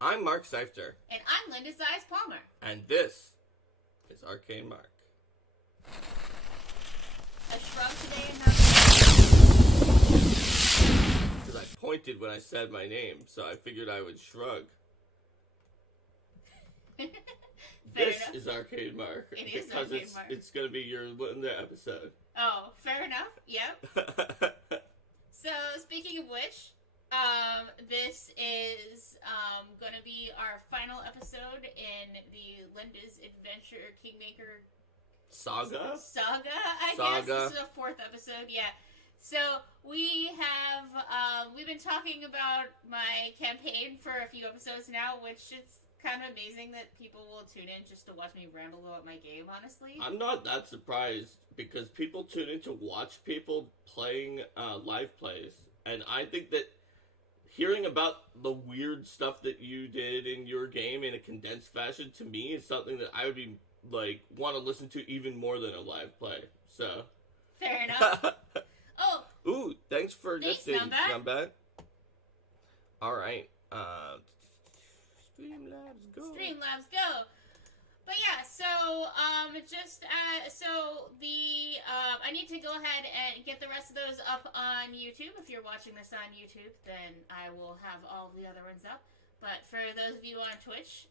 I'm Mark Seifter. And I'm Linda Size Palmer. And this is Arcane Mark. A shrug today and not Because I pointed when I said my name, so I figured I would shrug. This enough. is Arcade Mark. It is because Arcade Mark. It's going to be your Linda episode. Oh, fair enough. Yep. So, speaking of which, this is going to be our final episode in the Linda's Adventure Kingmaker Saga, I guess. This is the fourth episode, yeah. So, we have, we've been talking about my campaign for a few episodes now, which is kind of amazing that people will tune in just to watch me ramble about my game, honestly. I'm not that surprised, because people tune in to watch people playing live plays, and I think that hearing about the weird stuff that you did in your game in a condensed fashion, to me, is something that I would be, want to listen to even more than a live play, so. Fair enough. Oh! Ooh, thanks for listening, Numbat. Alright, Streamlabs go! Streamlabs go! But yeah, so, I need to go ahead and get the rest of those up on YouTube. If you're watching this on YouTube, then I will have all the other ones up. But for those of you on Twitch,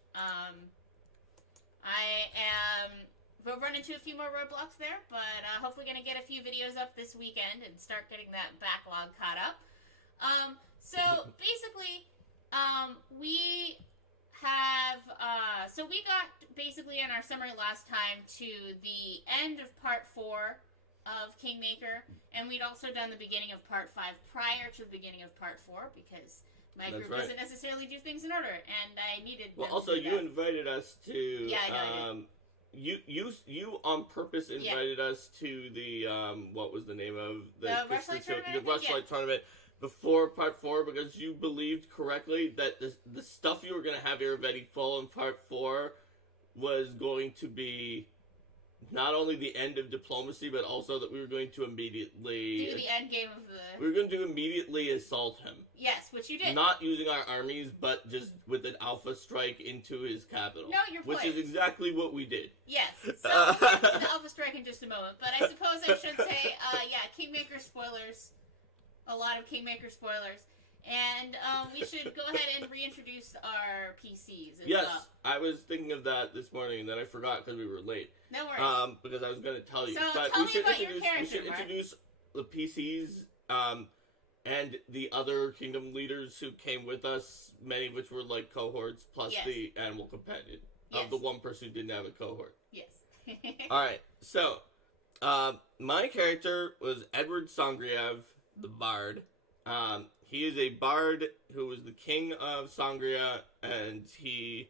we'll run into a few more roadblocks there, but hopefully going to get a few videos up this weekend and start getting that backlog caught up. So basically, we have, we got basically in our summary last time to the end of part 4 of Kingmaker, and we'd also done the beginning of part 5 prior to the beginning of part 4, because my group doesn't necessarily do things in order, and I needed them also, to do you that. invited us to, yeah, I know, you on purpose invited us to the, what was the name of the Rushlight Tournament? The Rushlight Tournament before part 4, because you believed correctly that the stuff you were going to have already full in part 4 was going to be not only the end of diplomacy, but also that we were going to immediately do the end game of the... We were going to immediately assault him. Yes, which you did. Not using our armies, but just with an alpha strike into his capital. No, you're which is exactly what we did. Yes. So we'll get to the alpha strike in just a moment. But I suppose I should say, Kingmaker spoilers. A lot of Kingmaker spoilers. And we should go ahead and reintroduce our PCs as well. I was thinking of that this morning, and then I forgot because we were late. No worries. Because I was going to tell you. So but tell me about your character, we should introduce the PCs and the other kingdom leaders who came with us, many of which were like cohorts, plus the animal companion of the one person who didn't have a cohort. Yes. Alright, so my character was Edward Songriev, the Bard. He is a bard who was the king of Sangria, and he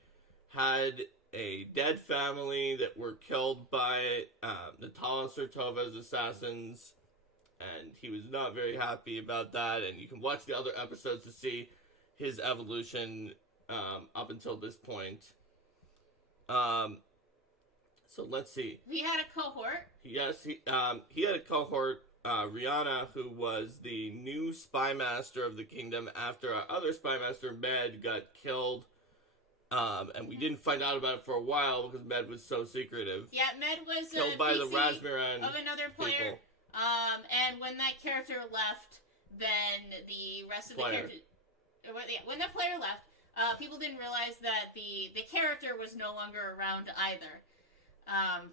had a dead family that were killed by Natala Sertova's assassins, and he was not very happy about that, and you can watch the other episodes to see his evolution up until this point. So let's see. He had a cohort. Yes, he had a cohort. Rihanna, who was the new spy master of the kingdom after our other spy master, Med, got killed. And we didn't find out about it for a while because Med was so secretive. Yeah, Med was killed by the Rasmiran of another player. People. And when that character left, then the rest of the characters... when the player left, people didn't realize that the character was no longer around either.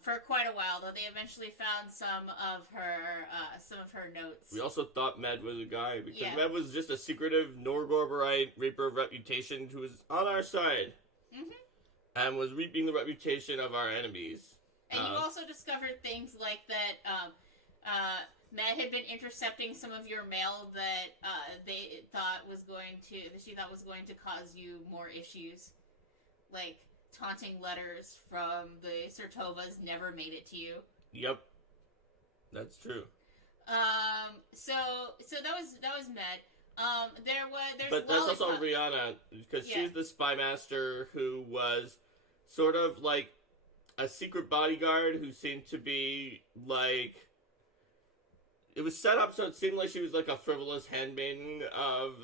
For quite a while, though they eventually found some of her notes. We also thought Med was a guy, because Med was just a secretive Norgorberite Reaper of Reputation who was on our side. Mm-hmm. And was reaping the reputation of our enemies. And you also discovered things like that Med had been intercepting some of your mail that she thought was going to cause you more issues. Like... taunting letters from the Sertovas never made it to you. Yep, that's true. So that was Med. There's but there's also Rihanna, because she's the spy master who was sort of like a secret bodyguard who seemed to be like it was set up so it seemed like she was like a frivolous handmaiden of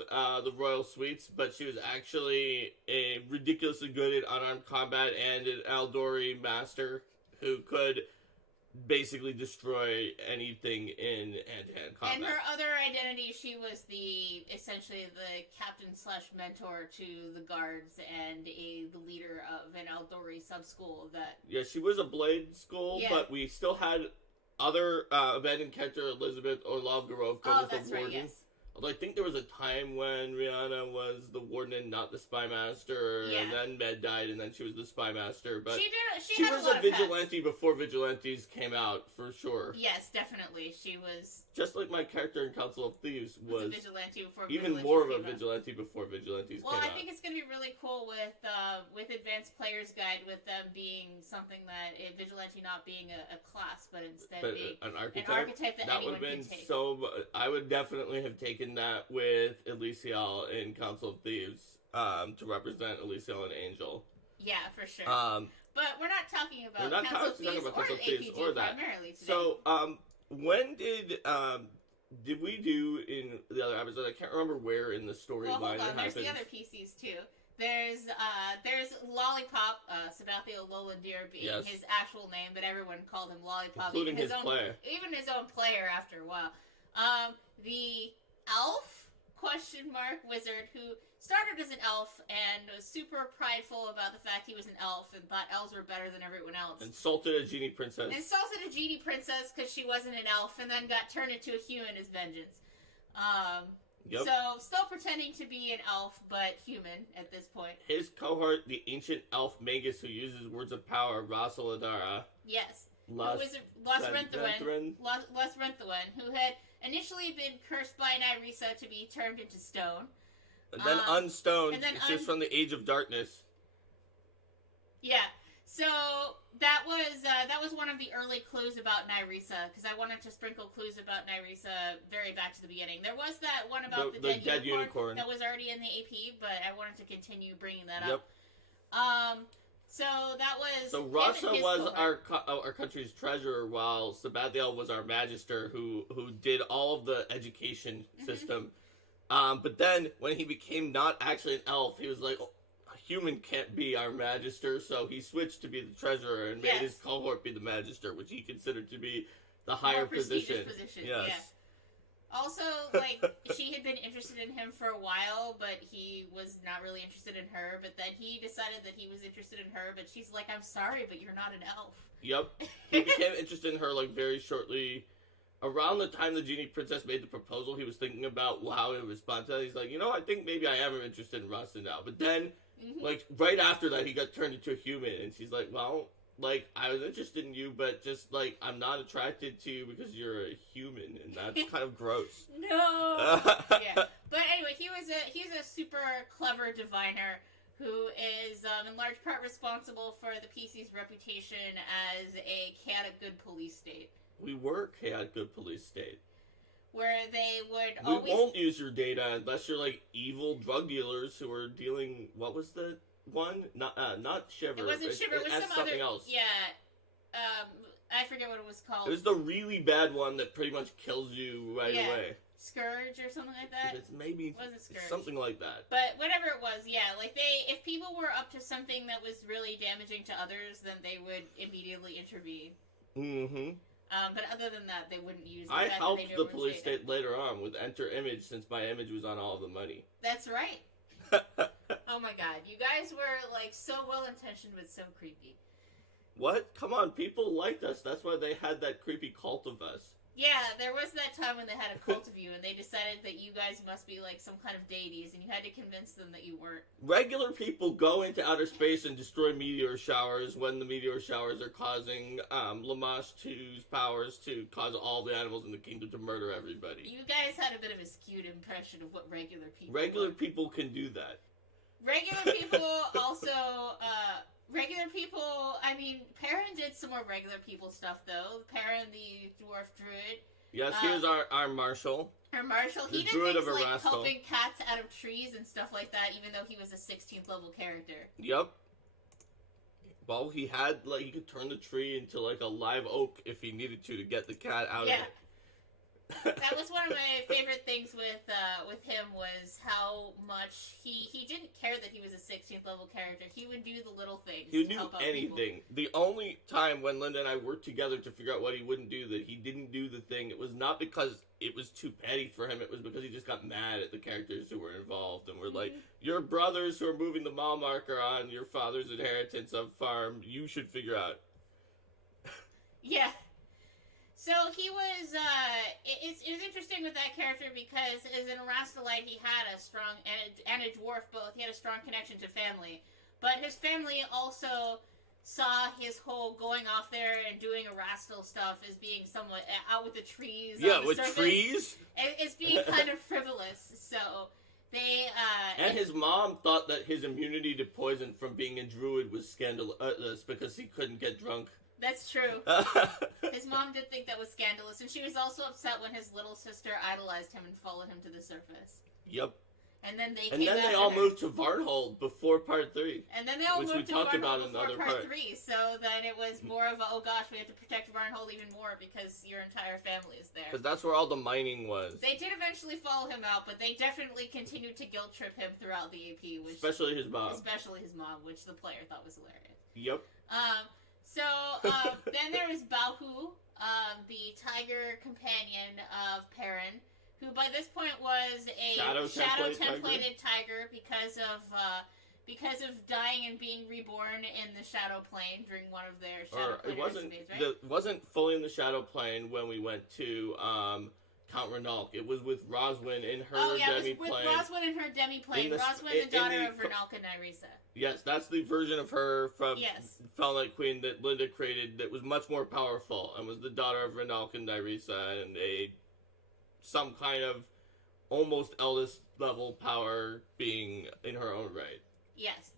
the royal suites, but she was actually a ridiculously good at unarmed combat and an Aldori master who could basically destroy anything in hand-to-hand combat. And her other identity, she was essentially the captain / mentor to the guards and the leader of an Aldori sub-school that... Yeah, she was a blade school, but we still had other abandoned character, Elizabeth Orlovgarovka, was the warden. Yes. Although I think there was a time when Rihanna was the warden and not the spy master, and then Med died, and then she was the spy master. But she was a vigilante before vigilantes came out, for sure. Yes, definitely. She was... Just like my character in Council of Thieves was a vigilante before even more of a vigilante before vigilantes came out. Well, I think it's going to be really cool with Advanced Player's Guide, with them being something that vigilante not being a class, but instead being an archetype that anyone would have been can take. I would definitely have taken that with Elysial in Council of Thieves to represent Elysial and Angel. Yeah, for sure. But we're not talking about Council of Thieves or that primarily today. So, when did we do in the other episode? I can't remember where in the storyline it happened. There's the other PCs too. There's Lollipop, Sabathia Lolandir being his actual name, but everyone called him Lollipop. Including his player. Even his own player after a while. The elf wizard who started as an elf and was super prideful about the fact he was an elf and thought elves were better than everyone else. Insulted a genie princess because she wasn't an elf, and then got turned into a human as vengeance. Yep. So, still pretending to be an elf, but human at this point. His cohort, the ancient elf magus who uses words of power, Rasaladara. Yes. Who was Los Renthuin, who had initially been cursed by Nyrisa to be turned into stone. And then unstoned, just from the Age of Darkness. Yeah. So, that was one of the early clues about Nyrisa, because I wanted to sprinkle clues about Nyrisa very back to the beginning. There was that one about the dead unicorn that was already in the AP, but I wanted to continue bringing that up. So that was... So Rasa was our country's treasurer, while Sabathiel was our magister who did all of the education system. But then, when he became not actually an elf, he was like, a human can't be our magister, so he switched to be the treasurer and made his cohort be the magister, which he considered to be the higher position. Yes. Also, she had been interested in him for a while, but he was not really interested in her. But then he decided that he was interested in her, but she's like, I'm sorry, but you're not an elf. Yep. He became interested in her, very shortly. Around the time the genie princess made the proposal, he was thinking about how he would respond to that. He's like, I think maybe I am interested in Rasta now. But then, right after that, he got turned into a human, and she's like, well... I was interested in you, but just, I'm not attracted to you because you're a human, and that's kind of gross. No! Yeah. But anyway, he's a super clever diviner who is, in large part, responsible for the PC's reputation as a chaotic good police state. We were chaotic good police state. Where they would always... We won't use your data unless you're, evil drug dealers who are dealing... What was the... one? Not Shiver. It wasn't Shiver. It was some something other... else. Yeah. I forget what it was called. It was the really bad one that pretty much kills you right away. Scourge or something like that? Was it Scourge? Something like that. But whatever it was, if people were up to something that was really damaging to others, then they would immediately intervene. Mm-hmm. But other than that, they wouldn't use I helped the police state later on with Enter Image, since my image was on all of the money. That's right. Oh my god, you guys were, so well-intentioned but so creepy. What? Come on, people liked us. That's why they had that creepy cult of us. Yeah, there was that time when they had a cult of you, and they decided that you guys must be, some kind of deities, and you had to convince them that you weren't. Regular people go into outer space and destroy meteor showers when the meteor showers are causing Lamash 2's powers to cause all the animals in the kingdom to murder everybody. You guys had a bit of a skewed impression of what regular people Regular people can do that. Regular people also, Perrin did some more regular people stuff, though. Perrin, the dwarf druid. Yes, he was our marshal. Our marshal. He did things like helping cats out of trees and stuff like that, even though he was a 16th level character. Yep. Well, he had, he could turn the tree into, a live oak if he needed to get the cat out of it. That was one of my favorite things with him was how much he didn't care that he was a 16th level character. He would do the little things. He would to do help out anything. people. The only time when Linda and I worked together to figure out what he wouldn't do, that he didn't do the thing, it was not because it was too petty for him. It was because he just got mad at the characters who were involved and were like, "Your brothers who are moving the mile marker on your father's inheritance of farm, you should figure out." Yeah. So he was, it was interesting with that character because as an Erastolite he had a strong, and a dwarf both, he had a strong connection to family. But his family also saw his whole going off there and doing Erastil stuff as being somewhat out with the trees. Yeah, on the with surface. trees? It's being kind of frivolous, so they, And his mom thought that his immunity to poison from being a druid was scandalous because he couldn't get drunk. That's true. His mom did think that was scandalous, and she was also upset when his little sister idolized him and followed him to the surface. Yep. And then they all moved to Varnhold before part 3. And then they all moved to Varnhold before part 3, so then it was more of a, oh gosh, we have to protect Varnhold even more because your entire family is there. Because that's where all the mining was. They did eventually follow him out, but they definitely continued to guilt trip him throughout the AP, which especially his mom. Especially his mom, which the player thought was hilarious. Yep. So, then there was Baohu, the tiger companion of Perrin, who by this point was a shadow templated tiger because of dying and being reborn in the shadow plane during one of their shadow plane escapades, right? It wasn't fully in the shadow plane when we went to Count Renalk. It was with Roswin in her demi-plane. It was with Roswin in her demi-plane. Roswin, the daughter of Renalk and Nyrisa. Yes, that's the version of her from Fell Night Queen that Linda created that was much more powerful and was the daughter of Renalk and Nyrisa and some kind of almost eldest level power being in her own right. Yes.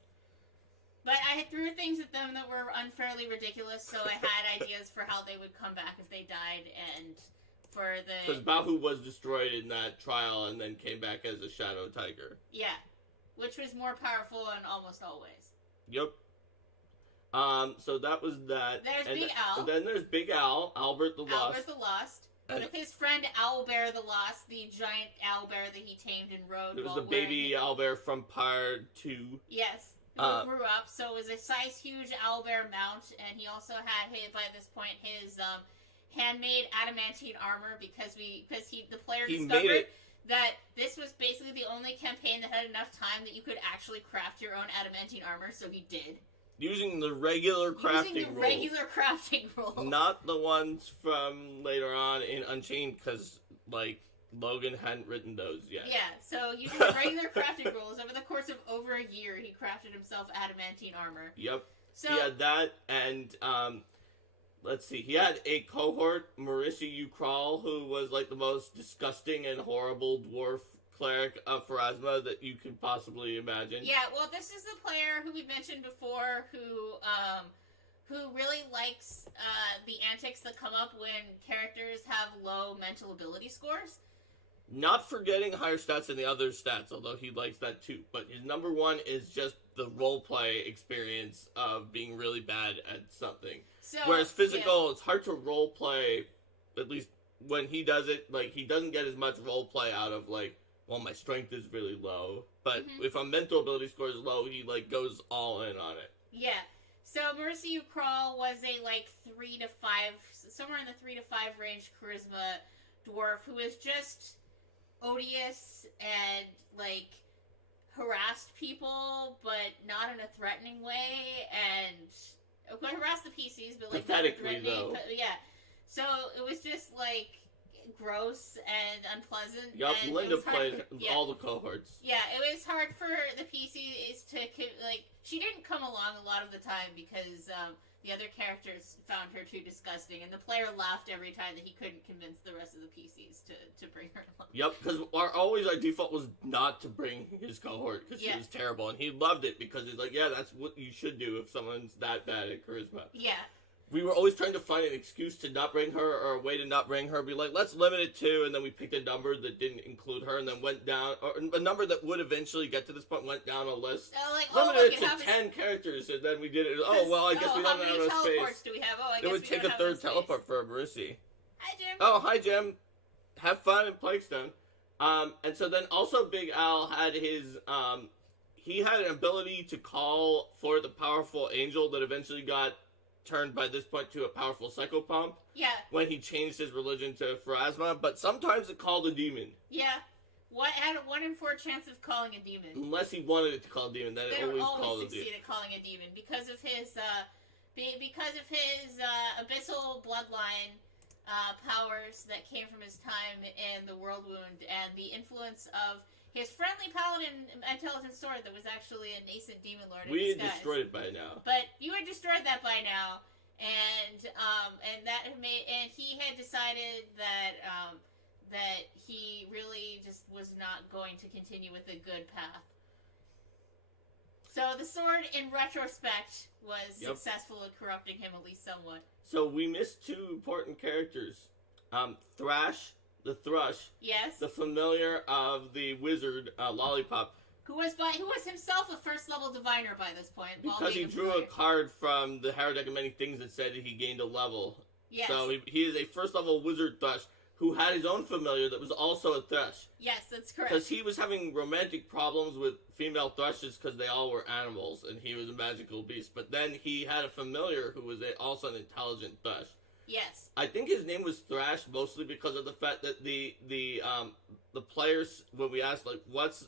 But I threw things at them that were unfairly ridiculous, so I had ideas for how they would come back if they died, and for the... Because Baohu was destroyed in that trial and then came back as a shadow tiger. Yeah. Which was more powerful in almost all ways. Yep. So that was that. There's Big Al. And then there's Big Al, Albert the Lost. Albert the Lost. With his friend Owlbear the Lost, the giant owlbear that he tamed and rode. It was the baby owlbear from part 2. Yes. Who grew up. So it was a size huge owlbear mount, and he also had, by this point, his handmade adamantine armor because the player discovered that this was basically the only campaign that had enough time that you could actually craft your own adamantine armor, so he did. Using the regular crafting rules. Not the ones from later on in Unchained, because, Logan hadn't written those yet. Yeah, so using the regular crafting rules, over the course of over a year, he crafted himself adamantine armor. Yep. So, he had that, and, let's see, he had a cohort, Marissa Ukral, who was, the most disgusting and horrible dwarf cleric of Pharasma that you could possibly imagine. Yeah, well, this is the player who we mentioned before who really likes the antics that come up when characters have low mental ability scores. Not forgetting higher stats than the other stats, although he likes that too. But his number one is just the roleplay experience of being really bad at something. So, whereas physical, it's hard to roleplay, at least when he does it, he doesn't get as much roleplay out of, my strength is really low. But if a mental ability score is low, he, goes all in on it. Yeah. So Marissa Ukral was a, 3 to 5, somewhere in the 3 to 5 range charisma dwarf who is just odious and, harassed people, but not in a threatening way, and harassed the PCs, but, pathetically, though. But, yeah. So it was just, gross and unpleasant. Yup, and Linda played all the cohorts. Yeah, it was hard for the PCs to, she didn't come along a lot of the time because the other characters found her too disgusting, and the player laughed every time that he couldn't convince the rest of the PCs to bring her along. Yep, because our default was not to bring his cohort, because she was terrible, and he loved it because he's like, yeah, that's what you should do if someone's that bad at charisma. Yeah. We were always trying to find an excuse to not bring her, or a way to not bring her. Be like, let's limit it to, and then we picked a number that didn't include her, and then went down, or a number that would eventually get to this point, went down a list. Limited it to 10 characters, and then we did it. I guess we don't have enough space. How many teleports do we have? I guess it would take a third teleport for a Marissi. Hi, Jim. Oh, hi, Jim. have fun in Plaguestone. And so then also Big Al had his, he had an ability to call for the powerful angel that eventually got turned by this point to a powerful psychopomp. Yeah. When he changed his religion to Pharasma, but sometimes it called a demon. Yeah. What had a 1 in 4 chance of calling a demon? Unless he wanted it to call a demon, then it always called a demon. Succeed at calling a demon because of his abyssal bloodline powers that came from his time in the World Wound and the influence of his friendly paladin intelligent sword that was actually a nascent demon lord. We had destroyed it by now. But you had destroyed that by now, and he had decided that that he really just was not going to continue with a good path. So the sword, in retrospect, was successful at corrupting him at least somewhat. So we missed 2 important characters. Thrash, the Thrush. Yes. The familiar of the wizard, Lollipop. Who was himself a first level diviner by this point. Because he drew a card from the Hierodeck of Many Things that said that he gained a level. Yes. So he is a first level wizard Thrush who had his own familiar that was also a Thrush. Yes, that's correct. Because he was having romantic problems with female Thrushes because they all were animals and he was a magical beast. But then he had a familiar who was also an intelligent Thrush. Yes. I think his name was Thrash mostly because of the fact that the players, when we asked, like, what's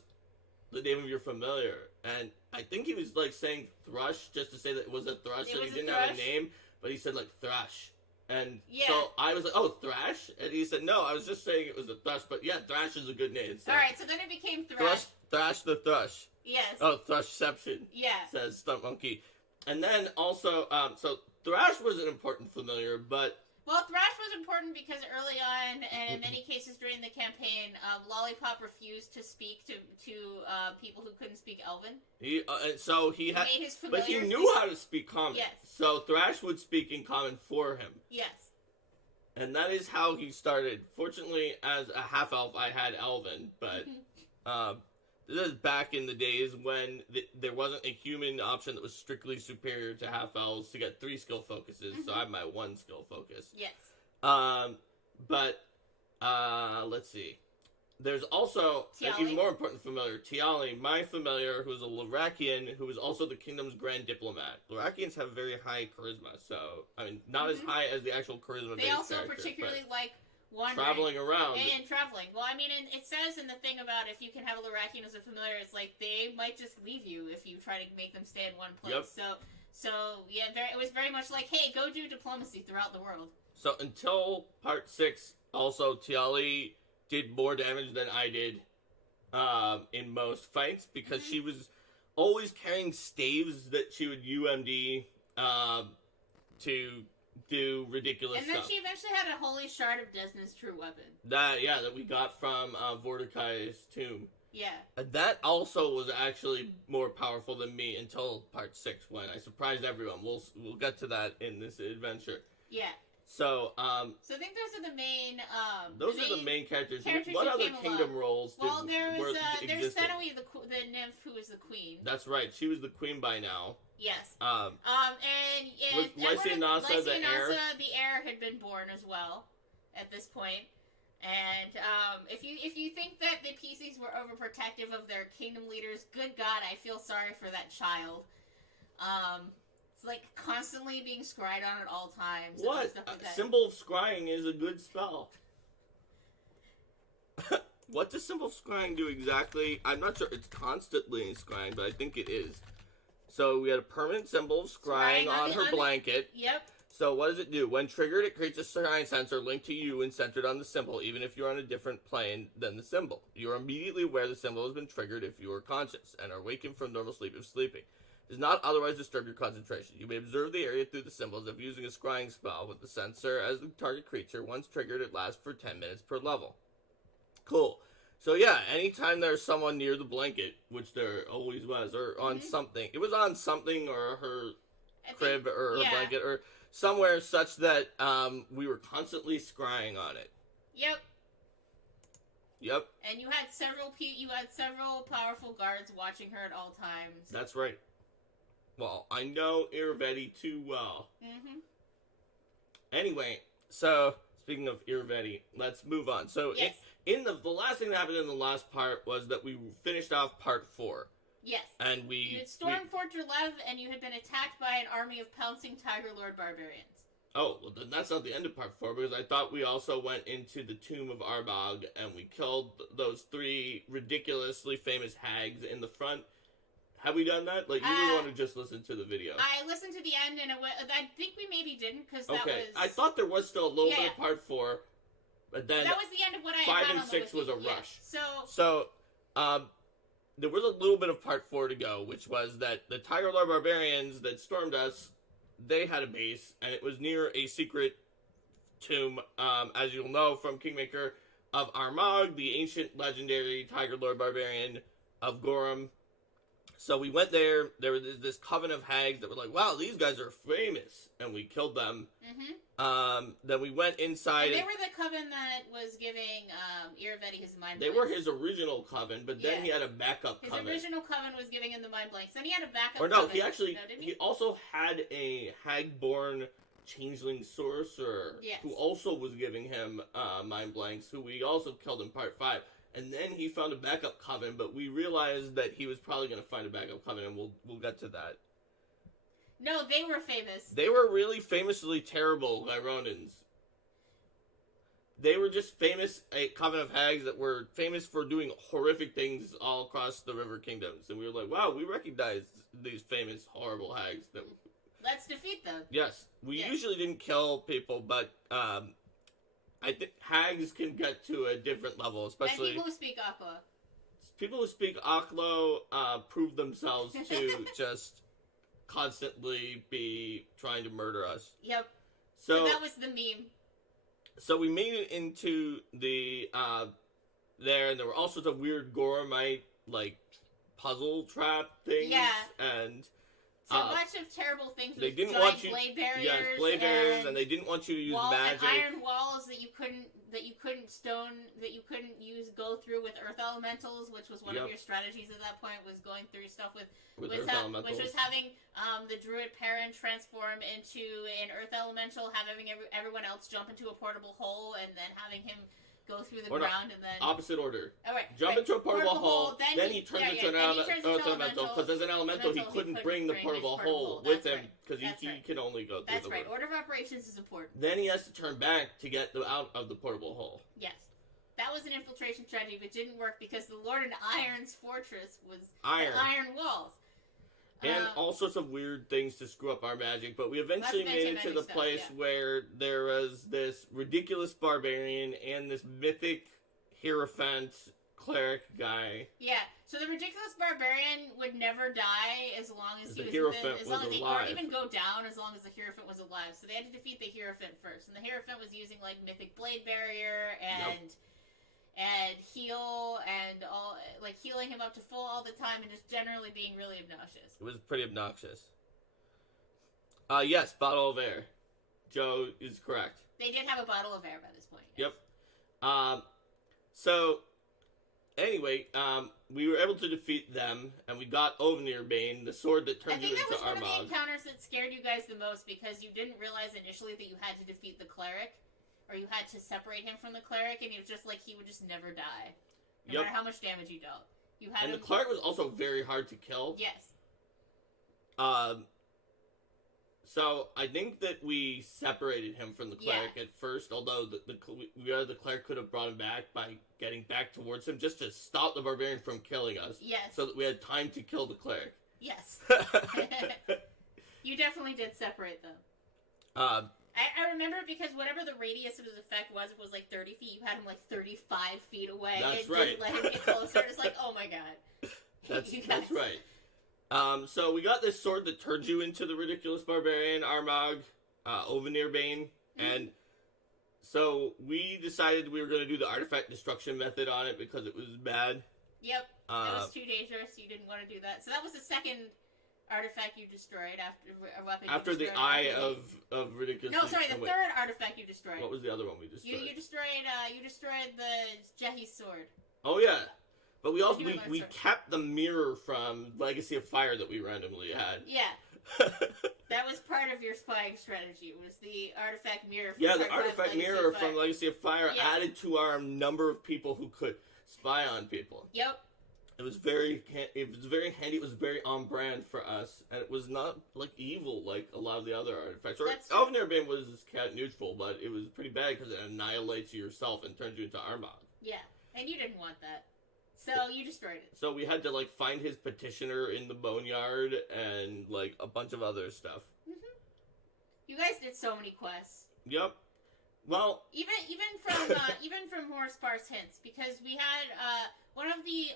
the name of your familiar? And I think he was, like, saying Thrush just to say that it was a Thrush and he didn't have a name, but he said, like, Thrash. And so I was like, oh, Thrash? And he said, no, I was just saying it was a Thrush, but yeah, Thrash is a good name. So. Alright, so then it became Thrash. Thrash the Thrush. Yes. Oh, Thrushception. Yeah. Says Stunt Monkey. And then also, so Thrash was an important familiar, but... Well, Thrash was important because early on, and in many cases during the campaign, Lollipop refused to speak to people who couldn't speak Elven. He made his familiars, but he knew how to speak Common. Yes. So Thrash would speak in Common for him. Yes. And that is how he started. Fortunately, as a half-elf, I had Elven, but this is back in the days when there wasn't a human option that was strictly superior to half-elves to get 3 skill focuses, so I have my 1 skill focus. Yes. Let's see. There's also an even more important familiar, Tiali, my familiar, who's a Lurakian, who is also the kingdom's grand diplomat. Lurakians have very high charisma, so, I mean, not as high as the actual charisma-based They also character, particularly like wandering. Traveling around. And traveling. Well, I mean, it says in the thing about if you can have a Lurakian as a familiar, it's like they might just leave you if you try to make them stay in one place. Yep. So yeah, it was very much like, hey, go do diplomacy throughout the world. So until part 6, also, Tiali did more damage than I did in most fights because she was always carrying staves that she would UMD to do ridiculous stuff. And then she eventually had a holy shard of Desna's true weapon. That we got from Mordecai's tomb. Yeah. That also was actually more powerful than me until part 6 when I surprised everyone. We'll get to that in this adventure. Yeah. So I think those are the main. Those are the main characters. What other kingdom roles? Well, there's Fenoi, the nymph who is the queen. That's right. She was the queen by now. Yes. Was Lysianassa the heir? The heir had been born as well at this point. And if you think that the PCs were overprotective of their kingdom leaders, good God, I feel sorry for that child. It's like constantly being scryed on at all times. What? Symbol of scrying is a good spell. What does symbol of scrying do exactly? I'm not sure. It's constantly scrying, but I think it is. So we had a permanent symbol of scrying on her blanket. Yep. So what does it do? When triggered, it creates a scrying sensor linked to you and centered on the symbol, even if you're on a different plane than the symbol. You are immediately aware the symbol has been triggered if you are conscious, and are awakened from normal sleep if sleeping. It does not otherwise disturb your concentration. You may observe the area through the symbols if using a scrying spell with the sensor as the target creature. Once triggered, it lasts for 10 minutes per level. Cool. So yeah, anytime there's someone near the blanket, which there always was, or on something, it was on something or her crib or her blanket or somewhere such that we were constantly scrying on it. Yep. Yep. And you had several powerful guards watching her at all times. That's right. Well, I know Irvetti too well. Mm-hmm. Anyway, so speaking of Irvedi, let's move on. So Yes. in the last thing that happened in the last part was that we finished off part 4. Yes. And you had stormed Fort Drelev, and you had been attacked by an army of pouncing Tiger Lord barbarians. Oh, well then that's not the end of part 4, because I thought we also went into the Tomb of Arbog, and we killed those 3 ridiculously famous hags in the front. Have we done that? Like, you would want to just listen to the video. I listened to the end, and I think we maybe didn't, because that was... I thought there was still a little bit of part 4, but then... That was the end of what I 5 had and 6 was a rush. Yeah. So, there was a little bit of part 4 to go, which was that the Tiger Lord barbarians that stormed us, they had a base, and it was near a secret tomb, as you'll know from Kingmaker, of Armagh, the ancient legendary Tiger Lord barbarian of Gorham. So we went there. There was this coven of hags that were like, wow, these guys are famous. And we killed them. Mm-hmm. Then we went inside. And they were the coven that was giving Irvedi his mind They blanks. were his original coven, but then he had a backup coven. His original coven was giving him the mind blanks. Then he had a backup Or no, coven. he actually, didn't he also had a hag-born changeling sorcerer who also was giving him mind blanks, who we also killed in part 5. And then he found a backup coven, but we realized that he was probably going to find a backup coven, and we'll get to that. No, they were famous. They were really famously terrible Lyronans. They were just famous, a coven of hags that were famous for doing horrific things all across the River Kingdoms. And we were like, wow, we recognize these famous, horrible hags. Let's defeat them. Yes. We usually didn't kill people, but I think hags can get to a different level, especially... And people who speak Aklo. People who speak Aklo prove themselves to just constantly be trying to murder us. Yep. So that was the meme. So we made it into the, there, and there were all sorts of weird Gorhamite, like, puzzle trap things. Yeah. And... So a bunch of terrible things they with didn't giant want you, blade barriers. Yes, blade barriers, and they didn't want you to use magic. And iron walls that you couldn't go through with earth elementals, which was one of your strategies at that point, was going through stuff with earth elementals. Which was having the druid parent transform into an earth elemental, having everyone else jump into a portable hole, and then having him go through the ground, and then... Opposite order. Oh, right. Jump into a portable hole, then he turns into an earth elemental, because as an elemental, he couldn't bring the portable hole with him, because he can only go through That's right. Order of operations is important. Then he has to turn back to get out of the portable hole. Yes. That was an infiltration strategy, but didn't work because the Lord in Iron's fortress was iron walls. And all sorts of weird things to screw up our magic, but we eventually made it to the place where there was this ridiculous barbarian and this mythic Hierophant cleric guy. Yeah, so the ridiculous barbarian would never die as long as he was Hierophant was alive. Or even go down as long as the Hierophant was alive. So they had to defeat the Hierophant first, and the Hierophant was using like mythic blade barrier and heal and all, like healing him up to full all the time and just generally being really obnoxious. It was pretty obnoxious. Yes, bottle of air. Joe is correct. They did have a bottle of air by this point. Yes. Yep. So, anyway, we were able to defeat them, and we got Bane, the sword that turned you into Armagh. I think that was one of the encounters that scared you guys the most, because you didn't realize initially that you had to defeat the cleric. Or you had to separate him from the cleric, and he was just like, he would just never die. No matter how much damage you dealt. The cleric was also very hard to kill. Yes. So, I think that we separated him from the cleric at first, although the cleric could have brought him back by getting back towards him, just to stop the barbarian from killing us. Yes. So that we had time to kill the cleric. Yes. You definitely did separate them. I remember because whatever the radius of his effect was, it was like 30 feet. You had him like 35 feet away. That's right. Didn't let him get closer. It's like, oh my god. That's right. So we got this sword that turns you into the ridiculous barbarian, Armagh, Bane, and so we decided we were going to do the artifact destruction method on it because it was bad. Yep. It was too dangerous. You didn't want to do that. So that was the second artifact you destroyed after the Eye of Ridiculous. No, sorry, the third artifact you destroyed. What was the other one we destroyed? You destroyed the Jehi's sword. Oh yeah, but we also we kept the mirror from Legacy of Fire that we randomly had. Yeah, That was part of your spying strategy. Was the artifact mirror? From Yeah, Part the artifact 5 Legacy mirror of Fire. from Legacy of Fire Yeah. added to our number of people who could spy on people. Yep. It was very handy. It was very on brand for us, and it was not like evil like a lot of the other artifacts. Or Elven Airbane was cat neutral, but it was pretty bad because it annihilates you yourself and turns you into Armagh. Yeah, and you didn't want that, so you destroyed it. So we had to like find his petitioner in the boneyard and like a bunch of other stuff. Mm-hmm. You guys did so many quests. Yep. Well, even from more sparse hints, because we had one of the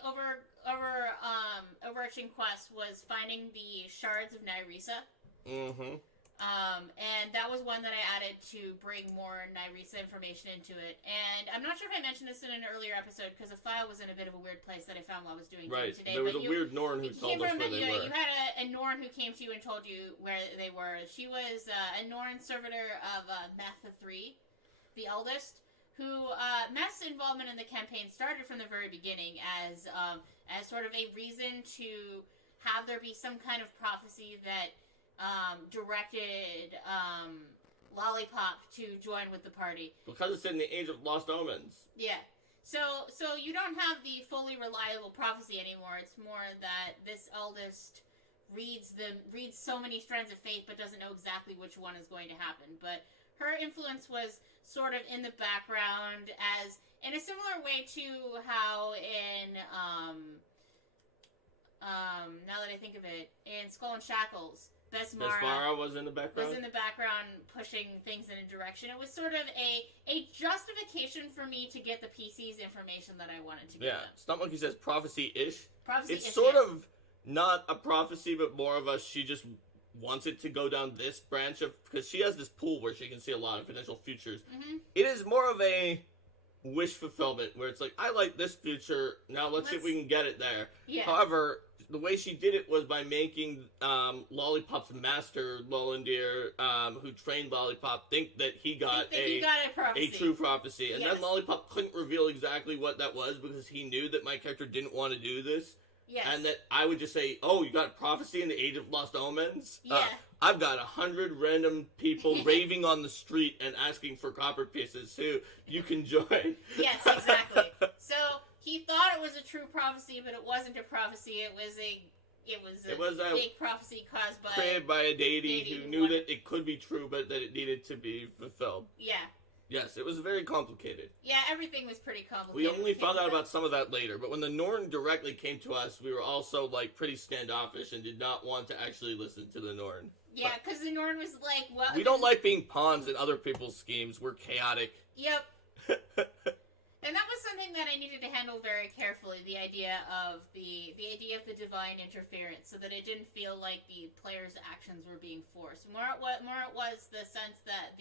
overarching quests was finding the shards of Nyrisa. Mm-hmm. And that was one that I added to bring more Nyrisa information into it. And I'm not sure if I mentioned this in an earlier episode because the file was in a bit of a weird place that I found while I was doing it today. There was a weird Norn who told us where they were. You had a Norn who came to you and told you where they were. She was a Norn servitor of Metha 3. The eldest, who Meth's involvement in the campaign started from the very beginning as sort of a reason to have there be some kind of prophecy that directed Lollipop to join with the party. Because it's in the Age of Lost Omens. Yeah. So you don't have the fully reliable prophecy anymore. It's more that this eldest reads so many strands of fate but doesn't know exactly which one is going to happen. But her influence was sort of in the background, as in a similar way to how in now that I think of it, in Skull and Shackles, Besmara was in the background. Pushing things in a direction. It was sort of a justification for me to get the PC's information that I wanted to get. Yeah, Stump Monkey says prophecy-ish. Prophecy-ish. It's sort of not a prophecy, but more of a she just wants it to go down this branch of, because she has this pool where she can see a lot of potential futures. Mm-hmm. It is more of a wish fulfillment where it's like, I like this future, now let's see if we can get it there. Yeah. However, the way she did it was by making Lollipop's master, Lollandir, who trained Lollipop, think that he got a true prophecy. And then Lollipop couldn't reveal exactly what that was because he knew that my character didn't want to do this. Yes. And that I would just say, oh, you got a prophecy in the Age of Lost Omens? Yeah. I've got 100 random people raving on the street and asking for copper pieces who you can join. Yes, exactly. So he thought it was a true prophecy, but it wasn't a prophecy. It was a fake prophecy created by a deity who knew that it could be true, but that it needed to be fulfilled. Yeah. Yes, it was very complicated. Yeah, everything was pretty complicated. We only found out about some of that later, but when the Norn directly came to us, we were also, like, pretty standoffish and did not want to actually listen to the Norn. Yeah, because the Norn was like, well... We don't like being pawns in other people's schemes. We're chaotic. Yep. And that was something that I needed to handle very carefully, the idea of the divine interference, so that it didn't feel like the player's actions were being forced. More it was the sense that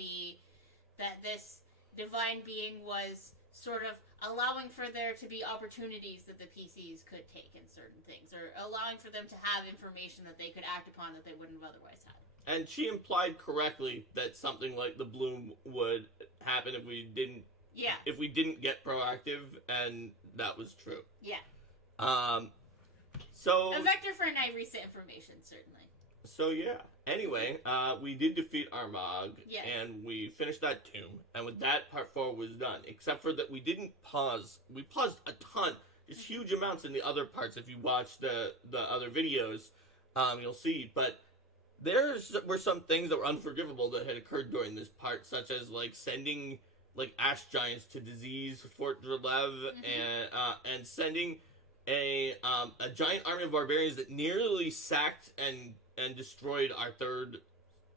this divine being was sort of allowing for there to be opportunities that the PCs could take in certain things, or allowing for them to have information that they could act upon that they wouldn't have otherwise had. And she implied correctly that something like the bloom would happen if we didn't get proactive, and that was true. Yeah. So a vector for Nyrisa information, certainly. So yeah. Anyway, we did defeat Armagh, yeah, and we finished that tomb, and with that, part 4 was done. Except for that we didn't pause. We paused a ton, just huge amounts in the other parts. If you watch the other videos, you'll see. But were some things that were unforgivable that had occurred during this part, such as like sending like ash giants to disease Fort Drelev, and sending a giant army of barbarians that nearly sacked and destroyed our third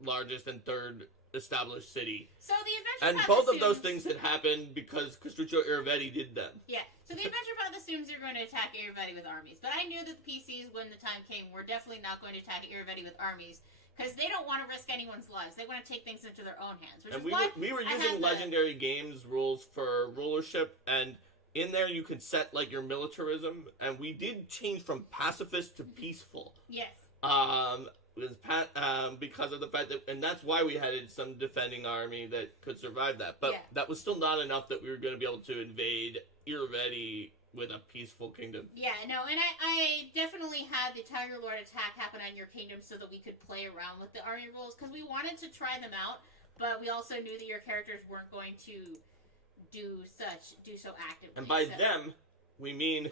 largest and third established city. So the adventure path both of those things had happened because Castruccio Iravetti did them. Yeah. So the adventure path assumes you're going to attack Iravetti with armies, but I knew that the PCs, when the time came, were definitely not going to attack Iravetti with armies because they don't want to risk anyone's lives. They want to take things into their own hands. Which and is we were using Legendary Games rules for rulership, and in there you could set like your militarism, and we did change from pacifist to peaceful. Yes. Because of the fact that, and that's why we had some defending army that could survive that. But that was still not enough that we were going to be able to invade Iravetti with a peaceful kingdom. Yeah, no, and I definitely had the Tiger Lord attack happen on your kingdom so that we could play around with the army rules, because we wanted to try them out, but we also knew that your characters weren't going to do so actively. And by them, we mean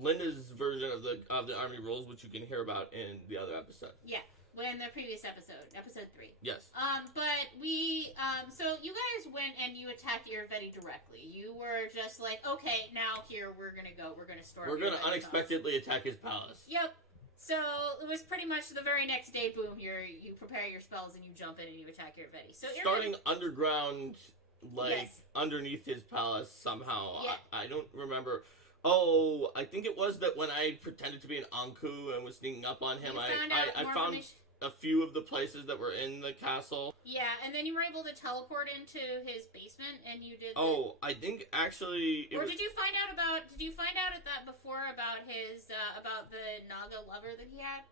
Linda's version of the army rules, which you can hear about in the other episode. Yeah. In the previous episode 3. Yes. But we, so you guys went and you attacked Irvetti directly. You were just like, okay, now here we're gonna storm. We're gonna unexpectedly attack his palace. Yep. So it was pretty much the very next day. Boom! You prepare your spells and you jump in and you attack Irvetti. So starting underground, yes. Underneath his palace somehow. Yeah. I don't remember. Oh, I think it was that when I pretended to be an Anku and was sneaking up on him, I found a few of the places that were in the castle. Yeah, and then you were able to teleport into his basement, and you did. I think actually. Did you find out at that before about his about the Naga lover that he had?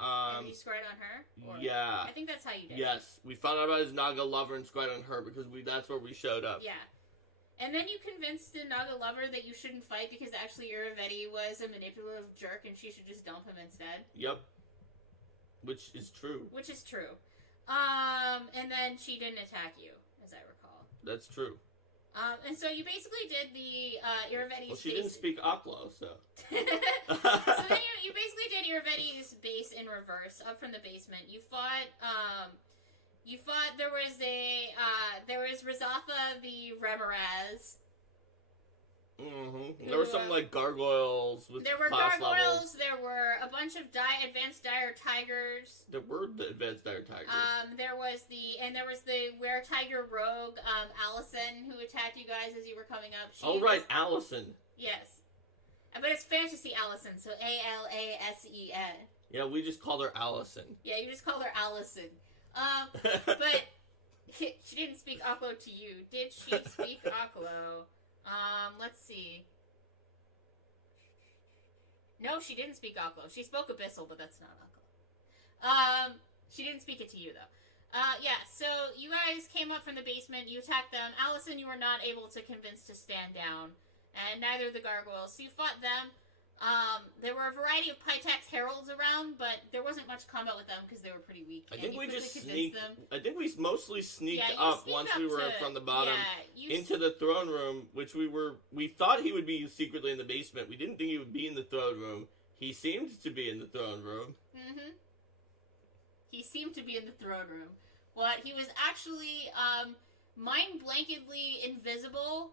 And you squired on her. Yeah. I think that's how you did. Yes, we found out about his Naga lover and squired on her because that's where we showed up. Yeah. And then you convinced the Naga lover that you shouldn't fight because actually Irvetti was a manipulative jerk and she should just dump him instead. Yep. Which is true. And then she didn't attack you, as I recall. That's true. And so you basically did the Irvetti's Well, she didn't speak Aklo, so. So then you basically did Irvetti's base in reverse, up from the basement. You fought, there was Rizatha the Remoraz. Mm-hmm. There were some, gargoyles with There were class gargoyles, levels. there were a bunch of advanced dire tigers. There were the advanced dire tigers. There was the were-tiger rogue, Allison, who attacked you guys as you were coming up. Allison. Yes. But it's fantasy Allison, so Alasen. Yeah, we just called her Allison. Yeah, you just called her Allison. But she didn't speak Aklo to you. Did she speak Aklo? Let's see. No, she didn't speak Aklo. She spoke Abyssal, but that's not Aklo. She didn't speak it to you, though. Yeah, so you guys came up from the basement, you attacked them. Allison, you were not able to convince to stand down, and neither the gargoyles. So you fought them. There were a variety of Pitax heralds around, but there wasn't much combat with them because they were pretty weak. I think we just sneaked. I think we mostly sneaked up once we were from the bottom into the throne room, which we thought he would be secretly in the basement. We didn't think he would be in the throne room. He seemed to be in the throne room. Mm-hmm. He seemed to be in the throne room. But he was actually, mind-blankedly invisible.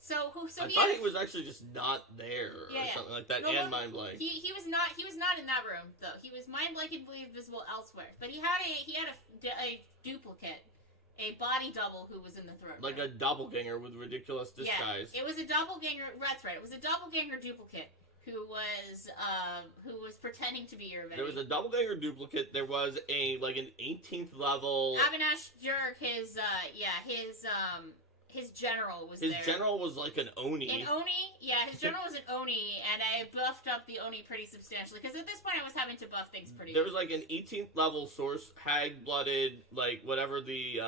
So I thought he was actually just not there or something like that, and mind blank. He was not in that room though. He was mind blankedly visible elsewhere. But he had a duplicate, a body double who was in the throne room. Like a doppelganger with ridiculous disguise. Yeah, it was a doppelganger. That's right. It was a doppelganger duplicate who was pretending to be Irvetti. There was a doppelganger duplicate. There was an 18th level Avinash Jerk. His general was there. His general was like an Oni. An Oni? Yeah, his general was an Oni, and I buffed up the Oni pretty substantially, because at this point I was having to buff things pretty. There was an 18th level source, hag-blooded, whatever the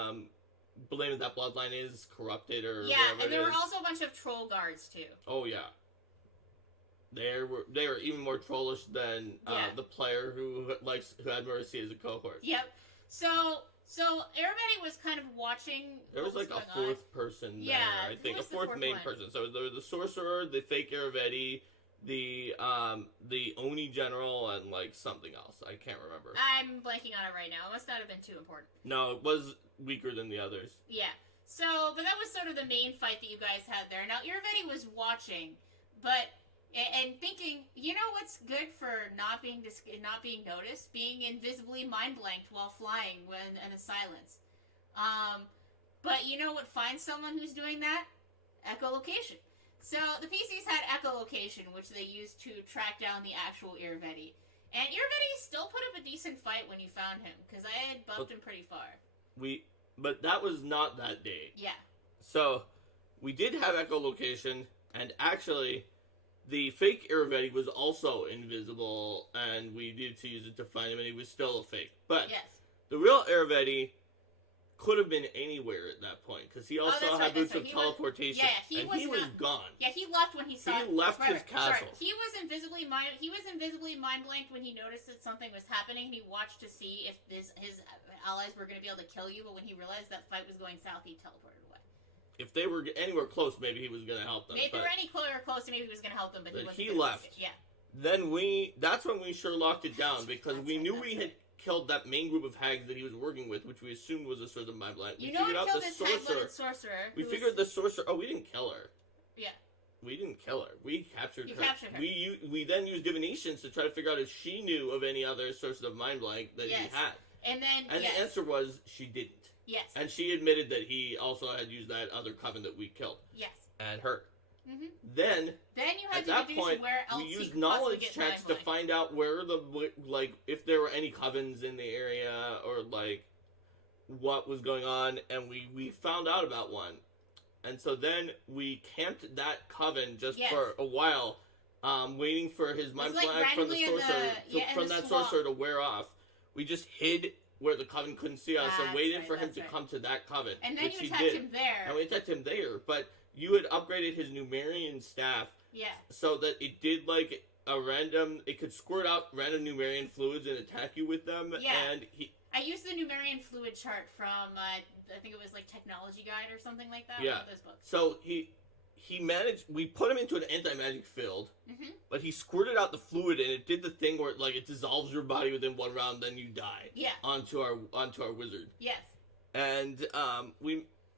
name of that bloodline is, corrupted or whatever. Yeah, and there were also a bunch of troll guards, too. Oh, yeah. They were even more trollish than the player who had Mercy as a cohort. Yep. So everybody was kind of watching. There was a fourth person there, I think. A fourth main person. So there was the sorcerer, the fake Irvetti, the Oni general, and something else. I can't remember. I'm blanking on it right now. It must not have been too important. No, it was weaker than the others. Yeah. So, but that was sort of the main fight that you guys had there. Now, Irvetti was watching, and thinking, you know what's good for not being noticed? Being invisibly mind-blanked while flying in a silence. But you know what finds someone who's doing that? Echolocation. So the PCs had echolocation, which they used to track down the actual Irvetti. And Irvetti still put up a decent fight when you found him, because I had buffed him pretty far. But that was not that day. Yeah. So, we did have echolocation, and actually, the fake Irvetti was also invisible, and we needed to use it to find him, and he was still a fake. But yes. The real Irvetti could have been anywhere at that point because he also had boots of teleportation. He was gone. Yeah, he left when he saw. He left his castle. He was invisibly mind blanked when he noticed that something was happening. He watched to see if his allies were going to be able to kill you, but when he realized that fight was going south, he teleported away. If they were anywhere close, maybe he was going to help them. If they were any close, maybe he was going to help them, but he left. Yeah. Then that's when we Sherlocked it down because we knew we had killed that main group of hags that he was working with, which we assumed was a sort of mind blank. You know, we killed this hag-blooded sorcerer. We figured the sorcerer. Oh, we didn't kill her. Yeah. We didn't kill her. We captured her. Captured her. We then used divinations to try to figure out if she knew of any other source of mind blank that he had. And the answer was she didn't. Yes. And she admitted that he also had used that other coven that we killed. Yes. And her. Mm-hmm. Then you had at to that deduce point, where else we used knowledge checks to find out where if there were any covens in the area or what was going on, and we found out about one, and so then we camped that coven just for a while, waiting for his mind flag from the sorcerer to wear off. We just hid where the coven couldn't see us and waited for him to come to that coven. And then you attacked him there. And we attacked him there, but you had upgraded his Numerian staff so that it did it could squirt out random Numerian fluids and attack you with them. Yeah. And I used the Numerian fluid chart from, I think it was Technology Guide or something like that. Yeah. One of those books. So he managed, we put him into an anti-magic field, but he squirted out the fluid and it did the thing where it dissolves your body within one round, then you die. Yeah. Onto our wizard. Yes. And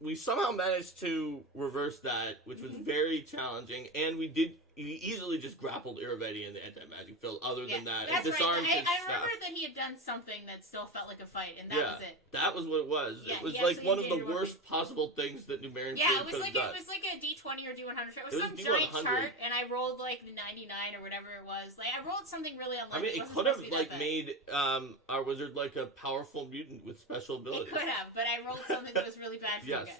we somehow managed to reverse that, which was very challenging, and we easily just grappled Iravetti in the anti-magic field. Other than that, that's disarmed his I remember that he had done something that still felt like a fight, and that was it. That was what it was. Yeah, it was one of the worst possible things that Numerian it was could have done. It was like a D20 or D100 chart. It was some giant chart, and I rolled the 99 or whatever it was. I rolled something really unlikely. I mean, it could have made our wizard a powerful mutant with special abilities. It could have, but I rolled something that was really bad for you guys.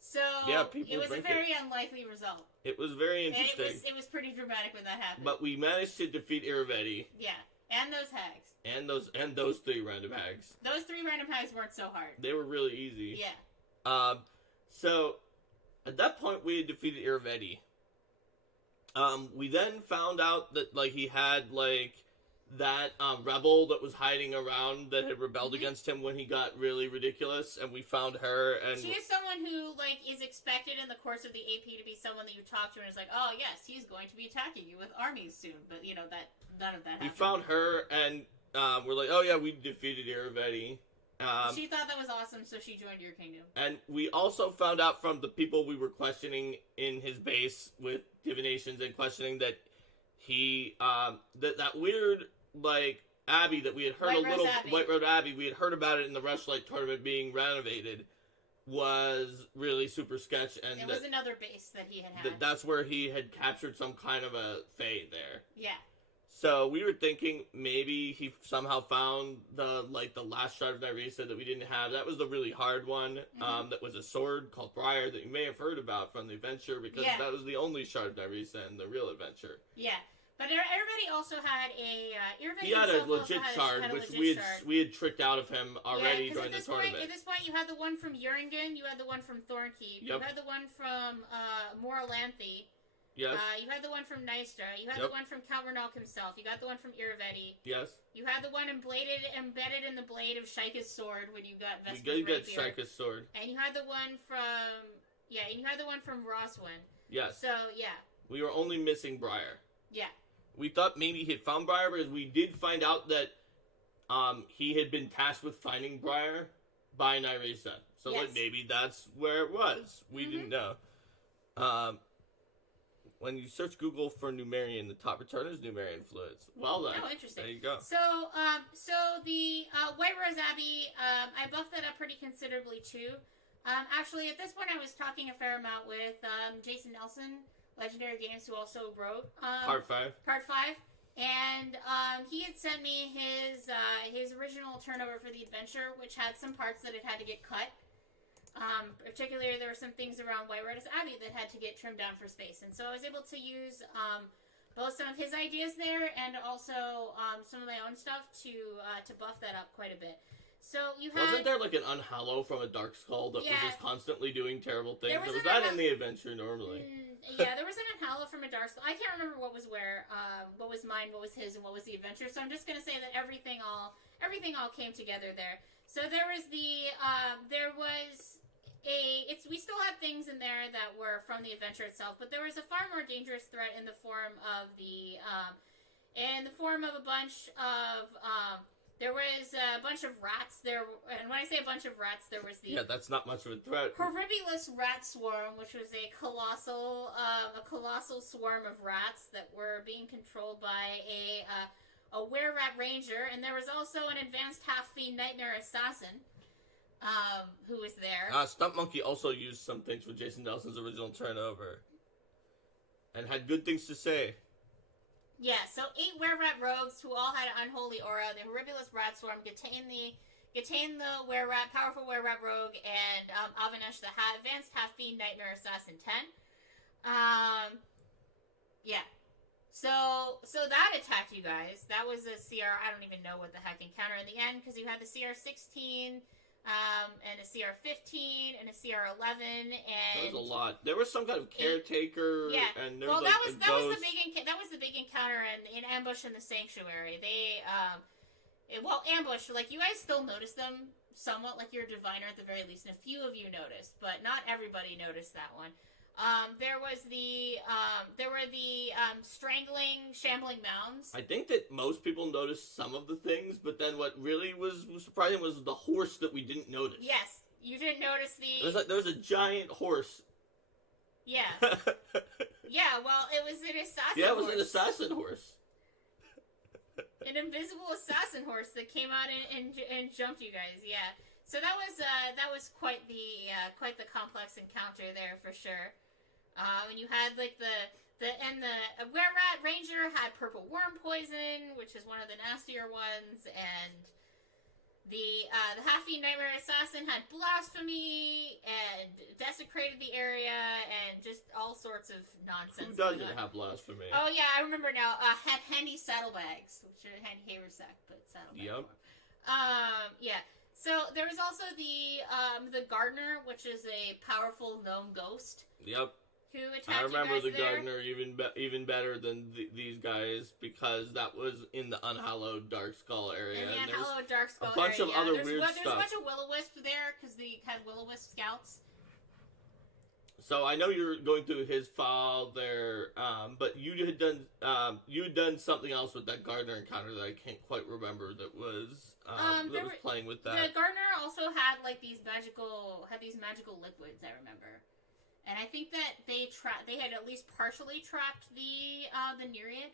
So it was a very unlikely result. It was very interesting. And it was pretty dramatic when that happened. But we managed to defeat Iravetti. Yeah, and those hags. And those 3 random hags. Those 3 random hags weren't so hard. They were really easy. Yeah. So at that point we had defeated Iravetti. We then found out that he had that rebel that was hiding around that had rebelled against him when he got really ridiculous, and we found her. And she is someone who is expected in the course of the AP to be someone that you talk to and is oh yes, he's going to be attacking you with armies soon, but that none of that happened. We found her, and we're oh yeah, we defeated Iravetti. She thought that was awesome, so she joined your kingdom. And we also found out from the people we were questioning in his base with divinations and questioning that he that weird Abbey that we had heard White Road Abbey, we had heard about it in the Rushlight tournament being renovated, was really super sketch, and it was another base that he had. That's where he had captured some kind of a fae there. Yeah. So we were thinking maybe he somehow found the last shard of Nyresa that we didn't have. That was the really hard one. That was a sword called Briar that you may have heard about from the adventure because that was the only shard of Nyresa in the real adventure. Yeah. But everybody also had he had a legit shard, which we had tricked out of him already during the tournament. At this point, you had the one from Uringen, you had the one from Thornkeep, you had the one from Moralanthe. Yes. You had the one from Nystra. You had the one from Count Renalk himself. You got the one from Iravetti. Yes. You had the one embedded in the blade of Shaika's sword when you got Vesper's rapier. You got Shaika's sword. And you had the one from Roswin. Yes. So yeah. We were only missing Briar. Yeah. We thought maybe he had found Briar because we did find out that he had been tasked with finding Briar by Nyresa. So maybe that's where it was. We didn't know. When you search Google for Numerian, the top return is Numerian fluids. Well done. Oh, interesting. There you go. So, the White Rose Abbey, I buffed that up pretty considerably too. Actually, at this point, I was talking a fair amount with Jason Nelson, Legendary Games, who also wrote Part 5. And he had sent me his original turnover for the adventure, which had some parts that it had to get cut. Particularly, there were some things around White Rose Abbey that had to get trimmed down for space, and so I was able to use both some of his ideas there and also some of my own stuff to buff that up quite a bit. So you had... Wasn't there like an Unhallow from a Dark Skull that was just constantly doing terrible things? There was that in the adventure normally? Yeah, there was an Unhallow from a Dark Skull. I can't remember what was where, what was mine, what was his, and what was the adventure. So I'm just gonna say that everything all came together there. So there was we still had things in there that were from the adventure itself, but there was a far more dangerous threat in the form of a bunch of there was a bunch of rats there, and when I say a bunch of rats, there was the that's not much of a threat. Horribulous rat swarm, which was a colossal swarm of rats that were being controlled by a were-rat ranger, and there was also an advanced half-fiend nightmare assassin who was there. Stump Monkey also used some things from Jason Nelson's original turnover, and had good things to say. Yeah, so 8 were-rat rogues who all had an unholy aura. The Horribulous rat swarm, Gatane the were-rat, powerful were-rat rogue, and Avanesh the advanced half-fiend nightmare assassin 10. Yeah. So that attacked you guys. That was a CR, I don't even know what the heck encounter in the end, because you had the CR-16, and a CR-15, and a CR-11, and... That was a lot. There was some kind of caretaker, and there was that was the big encounter in Ambush in the Sanctuary. They, Ambush, like, you guys still noticed them somewhat, like your diviner at the very least, and a few of you noticed, but not everybody noticed that one. There were the strangling, shambling mounds. I think that most people noticed some of the things, but then what really was surprising was the horse that we didn't notice. Yes, you didn't notice there was a giant horse. Yeah. Yeah, well, it was an assassin horse. Yeah, it was an assassin horse. An invisible assassin horse that came out and jumped you guys, yeah. So that was quite the complex encounter there for sure. And you had like the were-rat ranger had purple worm poison, which is one of the nastier ones, and the half-fiend nightmare assassin had blasphemy and desecrated the area and just all sorts of nonsense. Who doesn't have blasphemy? Oh yeah, I remember now. Had handy saddlebags, which are handy haversack, but saddlebags. Yep. Yeah. So there was also the gardener, which is a powerful gnome ghost. Yep. Who attacked I remember you guys the there. gardener even better than these guys, because that was in the Unhallowed Dark Skull area. In the Unhallowed Dark Skull area. A bunch of other weird stuff. There's a bunch of Will-O-Wisp there, because they had Will-O-Wisp scouts. So I know you're going through his file there, but you had done something else with that gardener encounter that I can't quite remember. That was playing with that. The gardener also had like these magical liquids. I remember, and I think that they had at least partially trapped the Nereid.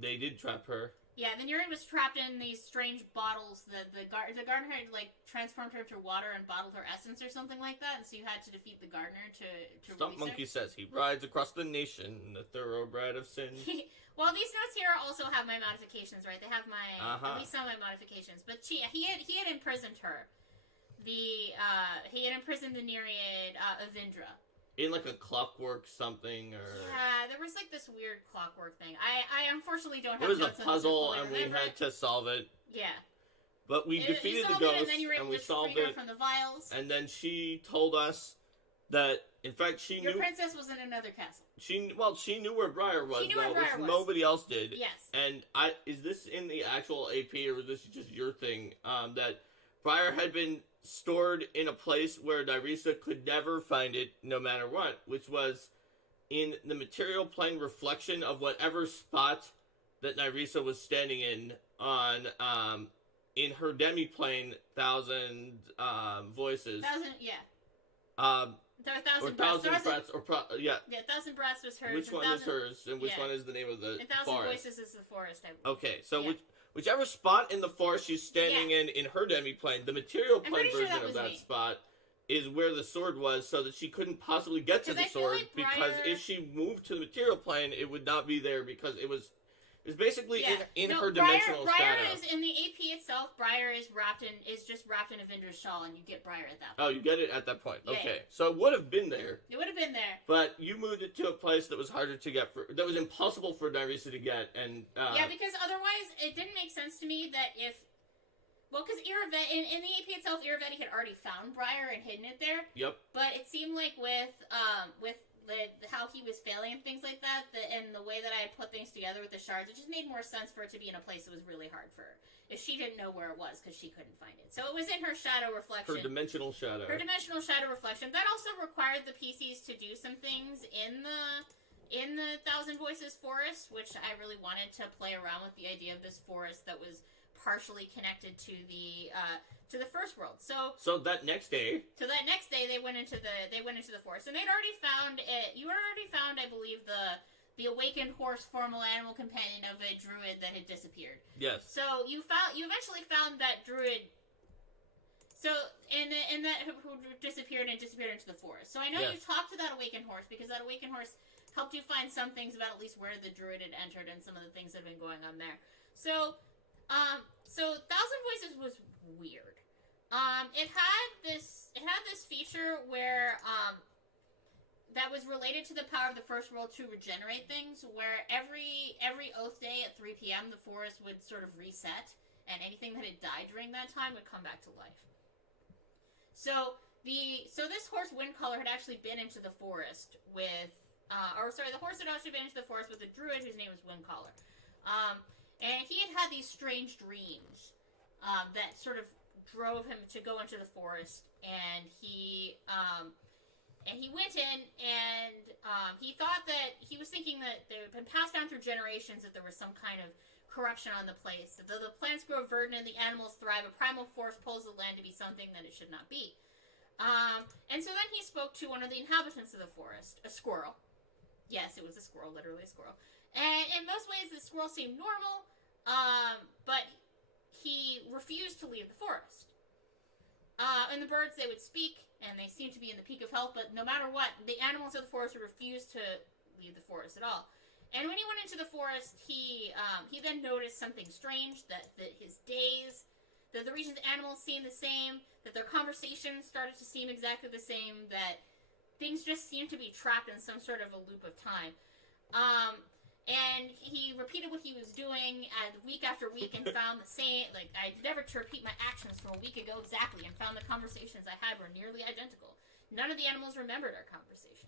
They did trap her. Yeah, the Nereid was trapped in these strange bottles that the gardener had like transformed her into water and bottled her essence or something like that, and so you had to defeat the gardener to Stump Monkey says he rides across the nation, the thoroughbred of sin. Well, these notes here also have my modifications, right? They have my at least some of my modifications, but he had imprisoned her. He had imprisoned the Nereid Avindra. In like a clockwork something, or... Yeah, there was like this weird clockwork thing. I unfortunately don't have notes. It was notes a puzzle, and we had to solve it. Yeah. But we defeated the ghost, and we solved it. From the vials. And then she told us that, in fact, she knew... Your princess was in another castle. She knew where Briar was, which nobody else did. Yes. And is this in the actual AP, or is this just your thing? That Briar had been stored in a place where Nyrisa could never find it, no matter what, which was in the material plane reflection of whatever spot that Nyrisa was standing in on, in her demi-plane, Thousand Voices. Thousand Breaths, yeah. Yeah, Thousand Breaths was hers. Which one is hers, and which one is the name of the forest? And Thousand forest? Voices is the forest, I believe. Okay, so whichever spot in the forest she's standing in her demi-plane, the material plane version of that spot is where the sword was, so that she couldn't possibly get to the sword, because if she moved to the material plane, it would not be there, because it was It's basically in her Briar, dimensional Briar shadow. is in the AP itself. Briar is just wrapped in a Vinder's shawl, and you get Briar at that point. Oh, you get it at that point. Yeah, Okay, so it would have been there. It would have been there. But you moved it to a place that was harder to get that was impossible for Nyrisa to get, and because otherwise it didn't make sense to me that if. Well, because in the AP itself, Iravetti had already found Briar and hidden it there. Yep. But it seemed like with how he was failing and things like that, and the way that I had put things together with the shards, it just made more sense for it to be in a place that was really hard for her. If she didn't know where it was because she couldn't find it. So it was in her shadow reflection. Her dimensional shadow. Her dimensional shadow reflection. That also required the PCs to do some things in the Thousand Voices forest, which I really wanted to play around with the idea of this forest that was partially connected to the first world. So that next day. They went into the forest, and they'd already found it. You had already found, I believe, the awakened horse formal animal companion of a druid that had disappeared. Yes. So you eventually found that druid. So and that who disappeared into the forest. So I know you talked to that awakened horse because that awakened horse helped you find some things about at least where the druid had entered and some of the things that had been going on there. So Thousand Voices was weird. It had this feature where that was related to the power of the first world to regenerate things, where every Oath Day at 3 p.m. the forest would sort of reset, and anything that had died during that time would come back to life. So this horse Windcaller had actually been into the forest with the horse had actually been into the forest with a druid whose name was Windcaller. And he had these strange dreams that sort of drove him to go into the forest, and he went in, and he thought that he was thinking that they had been passed down through generations, that there was some kind of corruption on the place, that though the plants grow verdant and the animals thrive, a primal force pulls the land to be something that it should not be. And so then he spoke to one of the inhabitants of the forest, a squirrel. Yes, it was a squirrel, literally a squirrel. And in most ways, the squirrel seemed normal, but he refused to leave the forest. And the birds, they would speak, and they seemed to be in the peak of health, but no matter what, the animals of the forest would refuse to leave the forest at all. And when he went into the forest, he then noticed something strange, that his days, that the region's animals seemed the same, that their conversations started to seem exactly the same, that things just seemed to be trapped in some sort of a loop of time. And he repeated what he was doing week after week and found the same, like, I endeavored to repeat my actions from a week ago exactly and found the conversations I had were nearly identical. None of the animals remembered our conversation.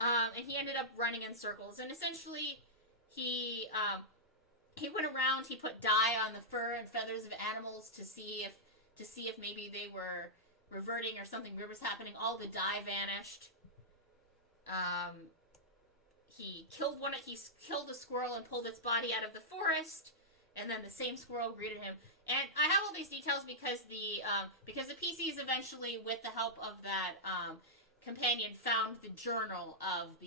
And he ended up running in circles, and essentially he went around, he put dye on the fur and feathers of animals to see if maybe they were reverting or something weird was happening. All the dye vanished. He killed a squirrel and pulled its body out of the forest, and then the same squirrel greeted him. And I have all these details because the PCs eventually, with the help of that companion, found the journal of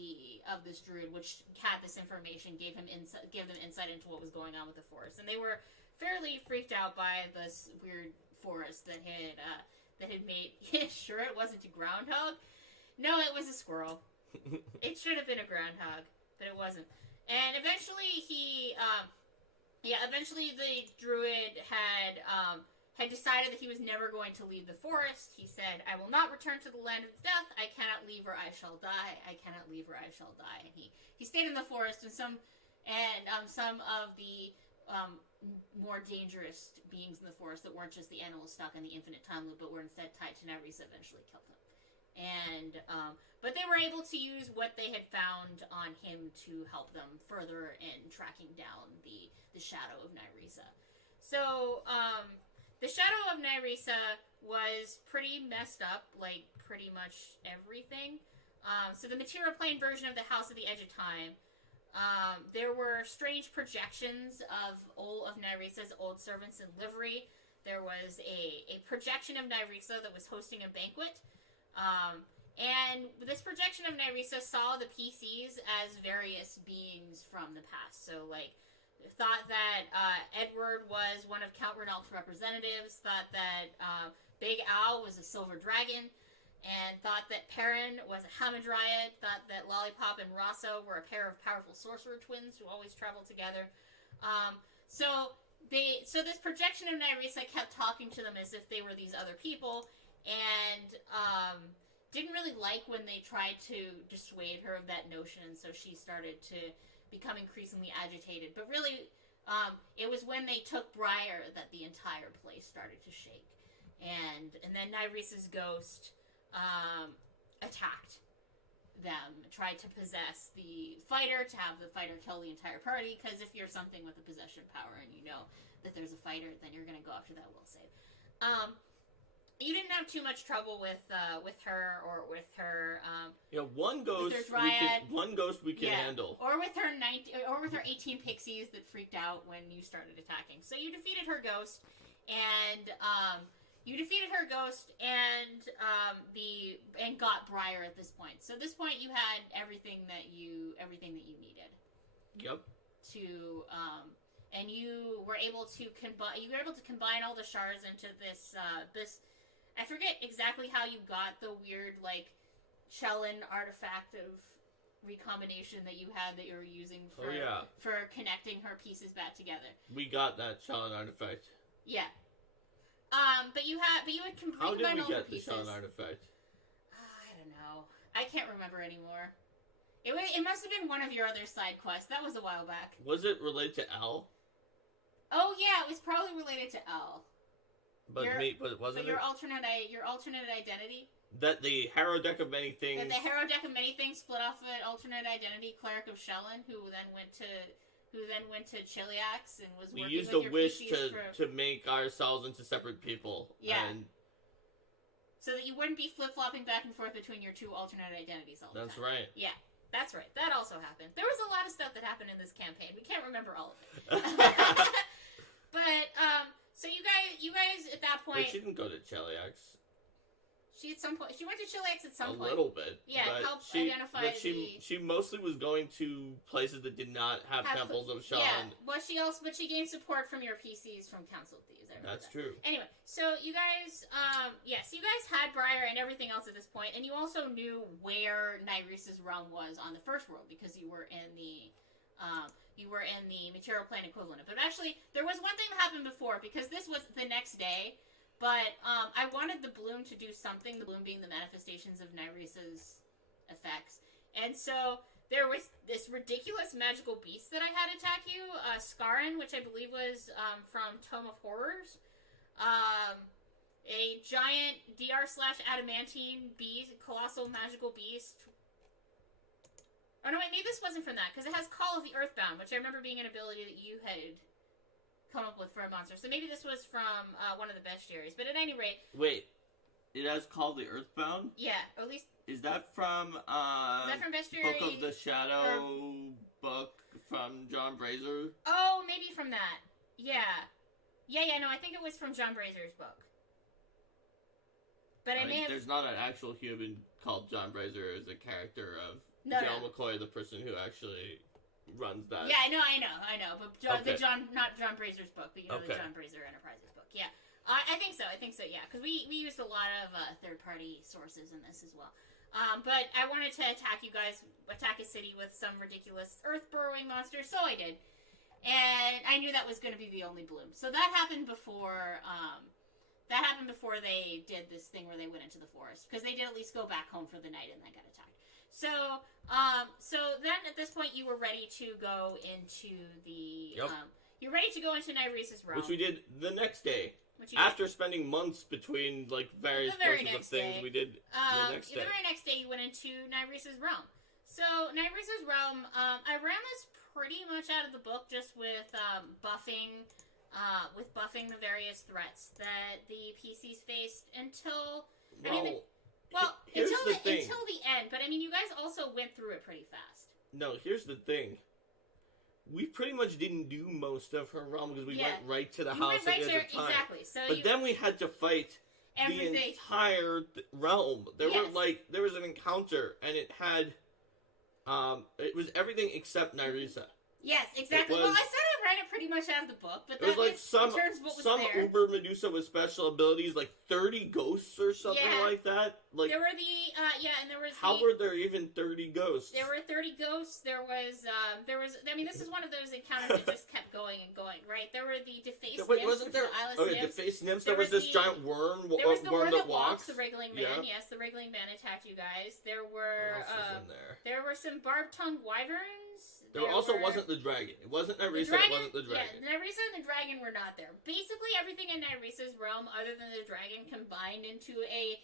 this druid, which had this information, gave them insight into what was going on with the forest, and they were fairly freaked out by this weird forest that had made. Sure, it wasn't a groundhog. No, it was a squirrel. It should have been a groundhog, but it wasn't. And eventually eventually the druid had decided that he was never going to leave the forest. He said, "I will not return to the land of death. I cannot leave or I shall die. I cannot leave or I shall die." And he stayed in the forest, and some of the more dangerous beings in the forest that weren't just the animals stuck in the infinite time loop, but were instead tied to Nyrisa, eventually killed him. And but they were able to use what they had found on him to help them further in tracking down the shadow of Nyrisa. So the shadow of Nyrisa was pretty messed up, like pretty much everything. So the material plane version of the House of the Edge of Time, there were strange projections of Nyrisa's old servants in livery. There was a projection of Nyrisa that was hosting a banquet. And this projection of Nyrisa saw the PCs as various beings from the past. So, like, thought that Edward was one of Count Renald's representatives, thought that Big Al was a silver dragon, and thought that Perrin was a Hamadryad, thought that Lollipop and Rosso were a pair of powerful sorcerer twins who always traveled together. So this projection of Nyrisa kept talking to them as if they were these other people, and didn't really like when they tried to dissuade her of that notion, and so she started to become increasingly agitated. But really, it was when they took Briar that the entire place started to shake, and then Nyrisa's ghost attacked them, tried to possess the fighter, to have the fighter kill the entire party, because if you're something with a possession power and you know that there's a fighter, then you're going to go after that will save. You didn't have too much trouble with her, or with her one ghost we can handle, or with her 18 pixies that freaked out when you started attacking. So you defeated her ghost, and got Briar at this point. So at this point, you had everything that you needed. Yep. And you were able to combine all the shards into this. I forget exactly how you got the weird Shellin artifact of recombination that you had that you were using for connecting her pieces back together. We got that Shellin artifact. Yeah. But you had combined all the pieces. How did we get the Shellin artifact? I don't know. I can't remember anymore. It must have been one of your other side quests. That was a while back. Was it related to L? Oh yeah, it was probably related to L. But wasn't it? Your alternate identity. That the Harrow Deck of Many Things. That the Harrow Deck of Many Things split off an alternate identity, Cleric of Shellin, who then went to Chiliax and was working with your PCs. We used a wish to make ourselves into separate people. Yeah. So that you wouldn't be flip-flopping back and forth between your two alternate identities all the time. That's right. Yeah, that's right. That also happened. There was a lot of stuff that happened in this campaign. We can't remember all of it. But, so you guys at that point... But she didn't go to Chiliax. She went to Chiliax at some point. A little bit. Yeah, helped identify she mostly was going to places that did not have temples of Shellin. Yeah, but she gained support from your PCs from Council of Thieves. That's true. Anyway, so you guys, you guys had Briar and everything else at this point, and you also knew where Nyrisa's realm was on the first world, because you were in the material plane equivalent. But actually, there was one thing that happened before, because this was the next day. But I wanted the bloom to do something, the bloom being the manifestations of Nyrisa's effects. And so there was this ridiculous magical beast that I had attack you, Scarin, which I believe was from Tome of Horrors. A giant DR/adamantine beast, colossal magical beast. Oh no, wait, maybe this wasn't from that, because it has Call of the Earthbound, which I remember being an ability that you had come up with for a monster. So maybe this was from one of the bestiaries. But at any rate... Wait, it has Called the Earthbound? Yeah, or at least... Is that from, Bestiary? Book of the Shadow book from John Brazier? Oh, maybe from that. Yeah. Yeah, no, I think it was from John Brazier's book. But There's not an actual human called John Brazier as a character of Jill McCoy, the person who actually... runs that. Yeah, I know, but not John Brazier's book, but the John Brazier Enterprises book. Yeah, I think so. Yeah, because we used a lot of third-party sources in this as well. But I wanted to attack a city with some ridiculous earth-burrowing monster, so I did, and I knew that was going to be the only bloom. So that happened before. That happened before they did this thing where they went into the forest, because they did at least go back home for the night and then got attacked. So then at this point you were ready to go into the, you're ready to go into Nyrisa's realm. Which we did the next day. After spending months between, various portions of things, we did the next day. The very next day you went into Nyrisa's realm. So, Nyrisa's realm, I ran this pretty much out of the book, just with, buffing the various threats that the PCs faced until, until the end, but you guys also went through it pretty fast. No, here's the thing. We pretty much didn't do most of her realm because we went right to the house at the end of time. Exactly. But then we had to fight the entire realm. There was an encounter, and it had, it was everything except Nyrisa. Yes, exactly. Well, I said I read it pretty much out of the book, but it was like in terms of what was some there. Uber Medusa with special abilities, like 30 ghosts or something like that. Like there were and there was how were there even 30 ghosts? There were 30 ghosts. There was. I mean, this is one of those encounters that just kept going and going. Right? There were the defaced nymphs. Wasn't there? Defaced nymphs. There was this giant worm. There was the worm that walks. The The wriggling man. Yeah. Yes, the wriggling man attacked you guys. There were. What else was in there? There were some barbed-tongued wyverns. There also wasn't the dragon. It wasn't Nyrisa. It wasn't the dragon. Yeah, Nyrisa and the dragon were not there. Basically, everything in Nyrisa's realm, other than the dragon, combined into a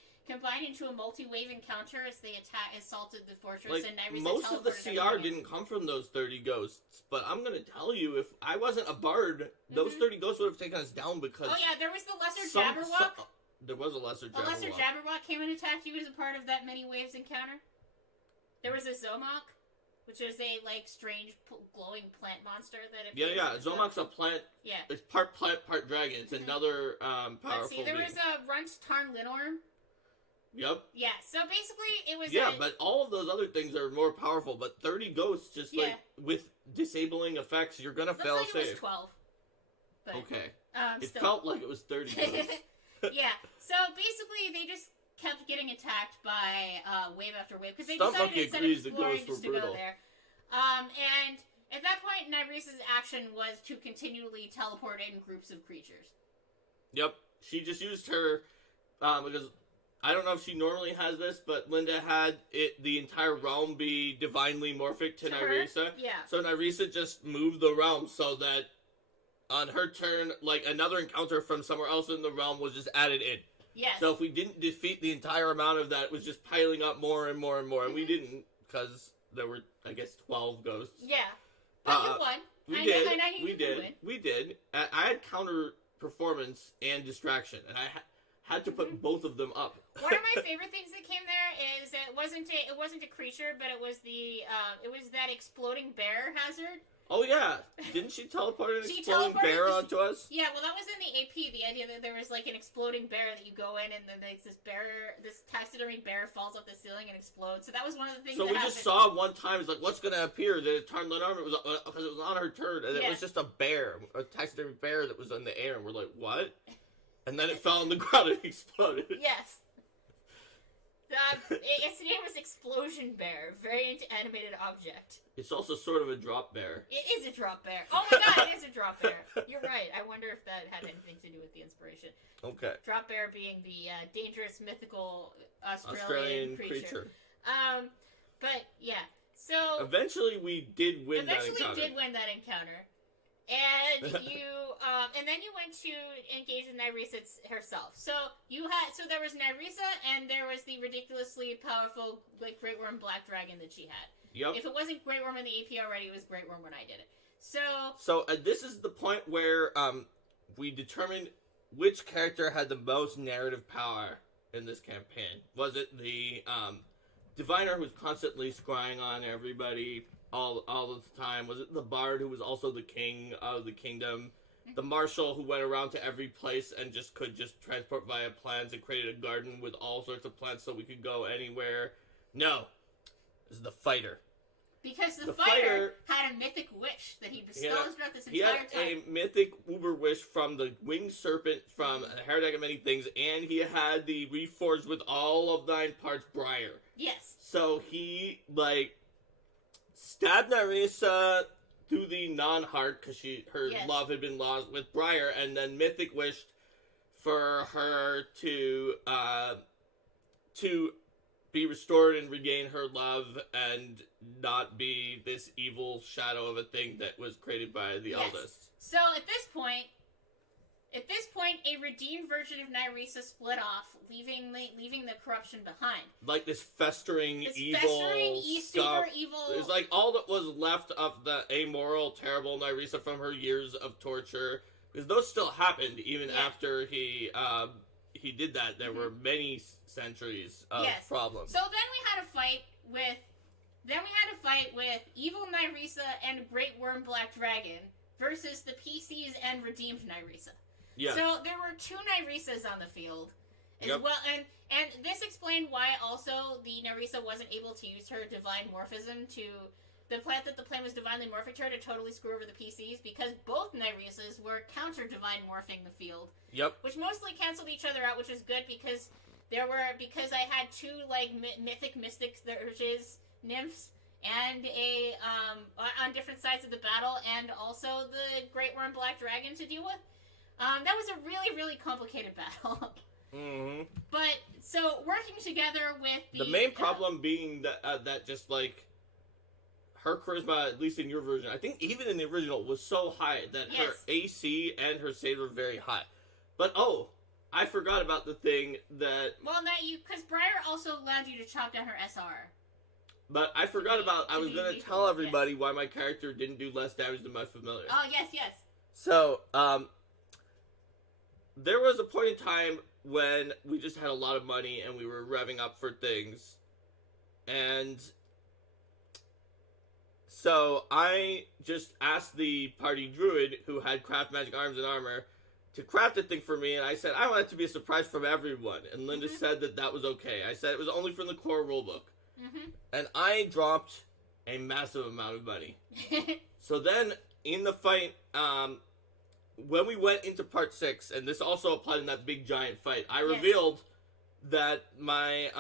multi-wave encounter as they assaulted the fortress. Like, and Nyrisa most of the CR didn't come from those 30 ghosts. But I'm gonna tell you, if I wasn't a bard, those 30 ghosts would have taken us down because. Oh yeah, there was the lesser Jabberwock. There was a lesser Jabberwock. A lesser Jabberwock came and attacked you as a part of that many waves encounter. There was a Zomok, which is a strange glowing plant monster that. Zomok's a plant. Yeah. It's part plant, part dragon. It's another powerful. Let's see. There was a Runt Tarn Linorm. Yep. Yeah. So basically, it was. Yeah, but all of those other things are more powerful. But 30 ghosts, just with disabling effects, you're gonna fail like safe. It was 12. But, okay. It felt like it was 30 ghosts. Yeah. So basically, they just kept getting attacked by wave after wave because they Stunt decided Monkey instead of agrees the exploring ghosts just were to go brutal. there. And at that point, Nyrisa's action was to continually teleport in groups of creatures. Yep. She just used her because I don't know if she normally has this, but Linda had the entire realm be divinely morphic to Nyrisa. Yeah. So Nyrisa just moved the realm so that on her turn, like another encounter from somewhere else in the realm was just added in. Yes. So if we didn't defeat the entire amount of that, it was just piling up more and more and more, and we didn't because there were, I guess, 12 ghosts. Yeah. But you won. We did. I had counter performance and distraction, and I had to put both of them up. One of my favorite things that came there is that it wasn't a creature, but it was that exploding bear hazard. Oh yeah, didn't she teleport an exploding bear onto us? Yeah, well that was in the AP. The idea that there was like an exploding bear that you go in and then this taxidermy bear falls off the ceiling and explodes. So that was one of the things. So we just saw one time. It's like, what's gonna appear? That it turned Lenarm. It was because it was on her turn, and it was just a bear, a taxidermy bear that was in the air, and we're like, what? And then it fell on the ground and exploded. Yes. Its name was Explosion Bear. Very animated object. It's also sort of a drop bear. It is a drop bear. Oh my god, it is a drop bear. You're right. I wonder if that had anything to do with the inspiration. Okay. Drop bear being the dangerous, mythical Australian creature. But yeah. So eventually we did win that encounter. Eventually did win that encounter. And you, and then you went to engage with Nyrisa herself. So there was Nyrisa, and there was the ridiculously powerful, Great Worm Black Dragon that she had. Yep. If it wasn't Great Worm in the AP already, it was Great Worm when I did it. So this is the point where we determined which character had the most narrative power in this campaign. Was it the diviner who was constantly scrying on everybody all the time? Was it the bard who was also the king of the kingdom? The marshal who went around to every place and could transport via plants and created a garden with all sorts of plants so we could go anywhere? No. This is the fighter. Because the fighter had a mythic wish that he bestowed throughout this entire time. He had a mythic uber wish from the winged serpent, from a Heretic of Many Things, and he had the reforged with all of 9 parts briar. Yes. So he, stabbed Nyrisa through the non-heart because her love had been lost with briar, and then mythic wished for her to be restored and regain her love and not be this evil shadow of a thing that was created by the eldest. So at this point, a redeemed version of Nyrisa split off, leaving the corruption behind. Like this festering evil super evil. It's like all that was left of the amoral, terrible Nyrisa from her years of torture. Because those still happened even after he did that. There were many centuries of problems. So then we had a fight with evil Nyrisa and Great Worm Black Dragon versus the PCs and redeemed Nyrisa. Yeah. So there were 2 Nyrisas on the field as well, and this explained why also the Nyrisa wasn't able to use her divine morphism to the fact that the plan was divinely morphing her to totally screw over the PCs, because both Nyrisas were counter-divine morphing the field. Yep. Which mostly canceled each other out, which was good because I had two, like, mythic mystic surges, nymphs, and on different sides of the battle, and also the Great Worm Black Dragon to deal with. That was a really, really complicated battle. Mm-hmm. But, so, working together with the main problem being that just, like, her charisma, at least in your version, I think even in the original, was so high that her AC and her save were very high. But, I forgot about the thing that... Well, because Briar also allowed you to chop down her SR. But I forgot about, I was going to tell everybody why my character didn't do less damage than my familiar. Oh, yes. So, there was a point in time when we just had a lot of money and we were revving up for things. And so I just asked the party druid who had craft magic arms and armor to craft a thing for me, and I said I want it to be a surprise from everyone. And Linda said that was okay. I said it was only from the core rulebook. And I dropped a massive amount of money. So then, in the fight, when we went into part 6, and this also applied in that big giant fight, I revealed that my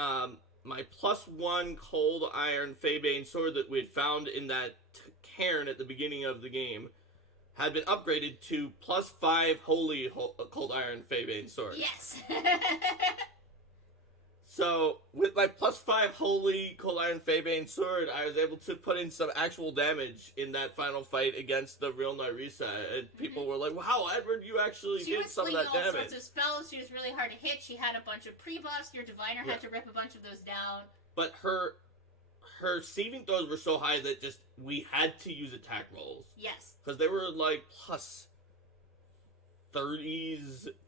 my +1 cold iron Feybane sword that we had found in that cairn at the beginning of the game had been upgraded to +5 holy cold iron Feybane sword. Yes. So, with my +5 holy cold iron Feybane sword, I was able to put in some actual damage in that final fight against the real Nyrisa. And people were like, wow, Edward, you actually did some of that damage. She was all sorts of spells. She was really hard to hit. She had a bunch of pre-buffs. Your diviner had to rip a bunch of those down. But her saving throws were so high that just we had to use attack rolls. Yes. Because they were like +30s.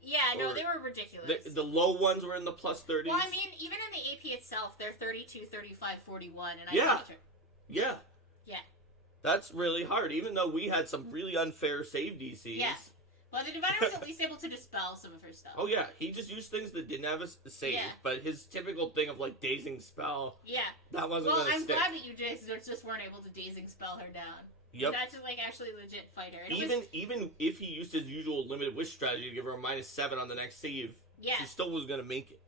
Yeah, no, they were ridiculous. The low ones were in the +30s. Well, I mean, even in the AP itself, they're 32, 35, 41, and Yeah. That's really hard, even though we had some really unfair save DCs. Yeah. Well, the diviner was at least able to dispel some of her stuff. Oh, yeah. He just used things that didn't have a save, but his typical thing of, like, dazing spell, that wasn't going to stick. Well, I'm glad that you just weren't able to dazing spell her down. Yep. That's just, like, actually legit fighter. Even if he used his usual limited wish strategy to give her a -7 on the next save, she still was going to make it.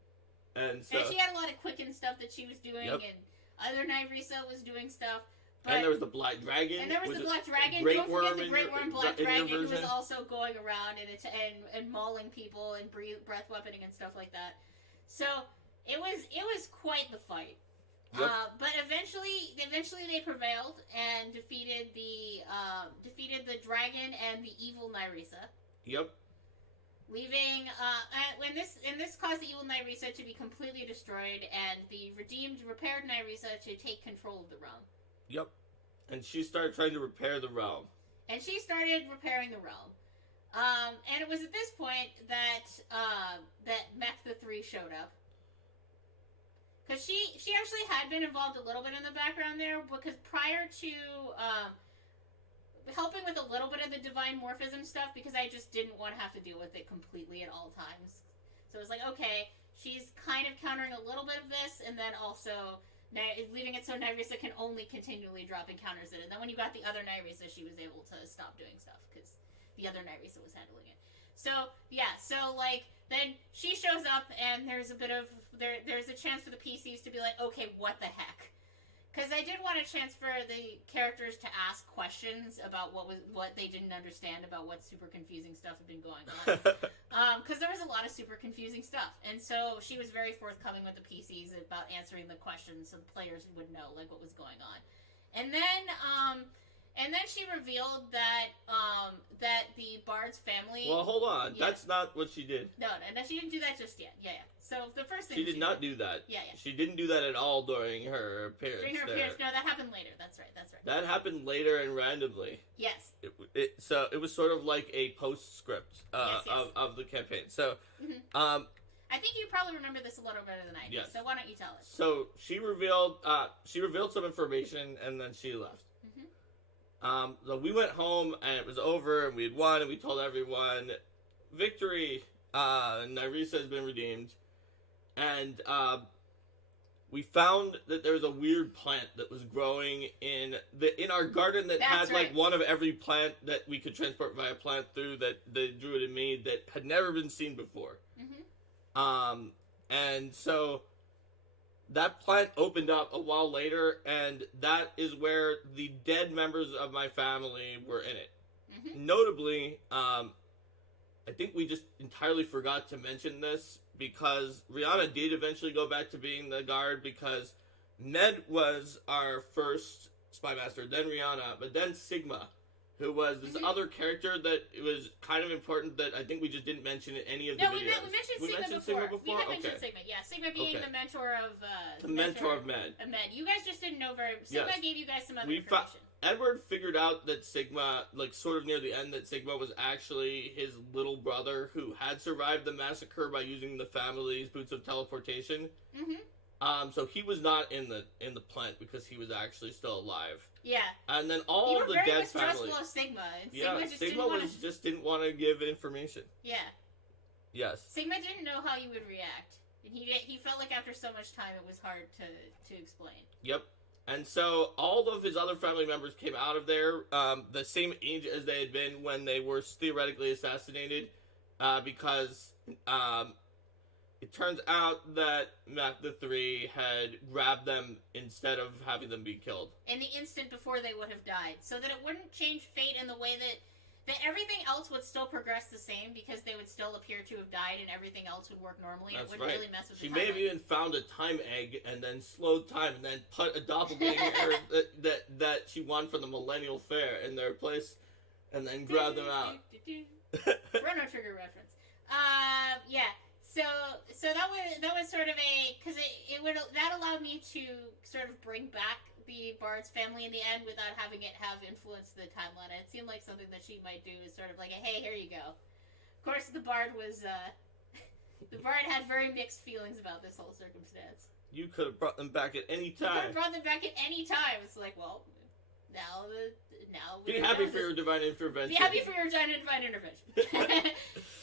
And she had a lot of quicken stuff that she was doing, and other Nyrisa was doing stuff. And there was the Black Dragon. And there was the Black Dragon. Don't forget the Great Worm Black Dragon, who was also going around and mauling people and breath weaponing and stuff like that. So it was quite the fight. Yep. But eventually they prevailed and defeated the dragon and the evil Nyrisa. Yep. Leaving and this caused the evil Nyrisa to be completely destroyed and the repaired Nyrisa to take control of the realm. Yep. And she started trying to repair the realm. And she started repairing the realm. And it was at this point that Mech the 3 showed up. Because she actually had been involved a little bit in the background there, because prior to helping with a little bit of the divine morphism stuff, because I just didn't want to have to deal with it completely at all times. So it was like, okay, she's kind of countering a little bit of this, and then also leaving it so Nyrisa can only continually drop encounters in. And then when you got the other Nyrisa, she was able to stop doing stuff, because the other Nyrisa was handling it. So, like, then she shows up, and there's a chance for the PCs to be like, okay, what the heck? Because I did want a chance for the characters to ask questions about what they didn't understand about what super confusing stuff had been going on. Because there was a lot of super confusing stuff. And so she was very forthcoming with the PCs about answering the questions so the players would know, like, what was going on. And then she revealed that the Bard's family... Well, hold on. Yeah. That's not what she did. No, she didn't do that just yet. Yeah. So the first thing she did not do that. Yeah. She didn't do that at all during her appearance. No, that happened later. That's right. That happened later and randomly. Yes. So it was sort of like a postscript of the campaign. So, I think you probably remember this a little better than I do. Yes. So why don't you tell us? So she revealed some information and then she left. So we went home and it was over and we had won and we told everyone, victory, Nyrisa has been redeemed. And we found that there was a weird plant that was growing in our garden that That's had right. like one of every plant that we could transport via plant through that the druid had made that had never been seen before. Mm-hmm. And so that plant opened up a while later, and that is where the dead members of my family were in it. Mm-hmm. Notably, I think we just entirely forgot to mention this because Rihanna did eventually go back to being the guard because Ned was our first spy master, then Rihanna, but then Sigma, who was this other character that it was kind of important that I think we just didn't mention in any of the videos. No, we mentioned Sigma before. We have mentioned Sigma, yeah. Sigma being the mentor of... the mentor of Med. You guys just didn't know very... Sigma gave you guys some other information. Edward figured out that Sigma, like sort of near the end, that Sigma was actually his little brother who had survived the massacre by using the family's boots of teleportation. Mm-hmm. So he was not in the plant because he was actually still alive. Yeah. And then all of the dead family. Of Sigma, and Sigma just didn't want to give information. Yeah. Yes. Sigma didn't know how you would react, and he felt like after so much time it was hard to explain. Yep. And so all of his other family members came out of there, the same age as they had been when they were theoretically assassinated, because it turns out that Mac the Three had grabbed them instead of having them be killed. In the instant before they would have died, so that it wouldn't change fate in the way that everything else would still progress the same because they would still appear to have died and everything else would work normally. That's it wouldn't right. really mess with she the may have timeline. even found a time egg and then slowed time and then put a doppelganger that she won from the Millennial Fair in their place and then grabbed them out. Chrono Trigger reference. Yeah. So that was sort of because that allowed me to sort of bring back the Bard's family in the end without having it have influenced the timeline. It seemed like something that she might do is sort of like, hey, here you go. Of course, the Bard the Bard had very mixed feelings about this whole circumstance. You could have brought them back at any You could time. have brought them back at any time. It's like, well, now be happy for your divine intervention. Be happy for your divine intervention.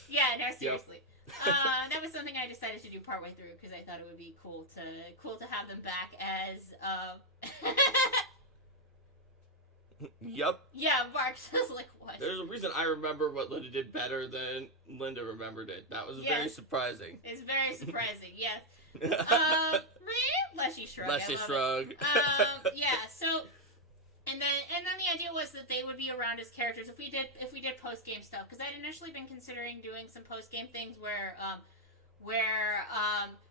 Yeah, no, seriously. Yep. That was something I decided to do partway through because I thought it would be cool to have them back as. Yep. Yeah, Mark's just like, what? There's a reason I remember what Linda did better than Linda remembered it. That was very surprising. It's very surprising. Yes. Leshy shrug. Leshy shrug. Yeah. So. And then the idea was that they would be around as characters if we did post game stuff, because I'd initially been considering doing some post game things where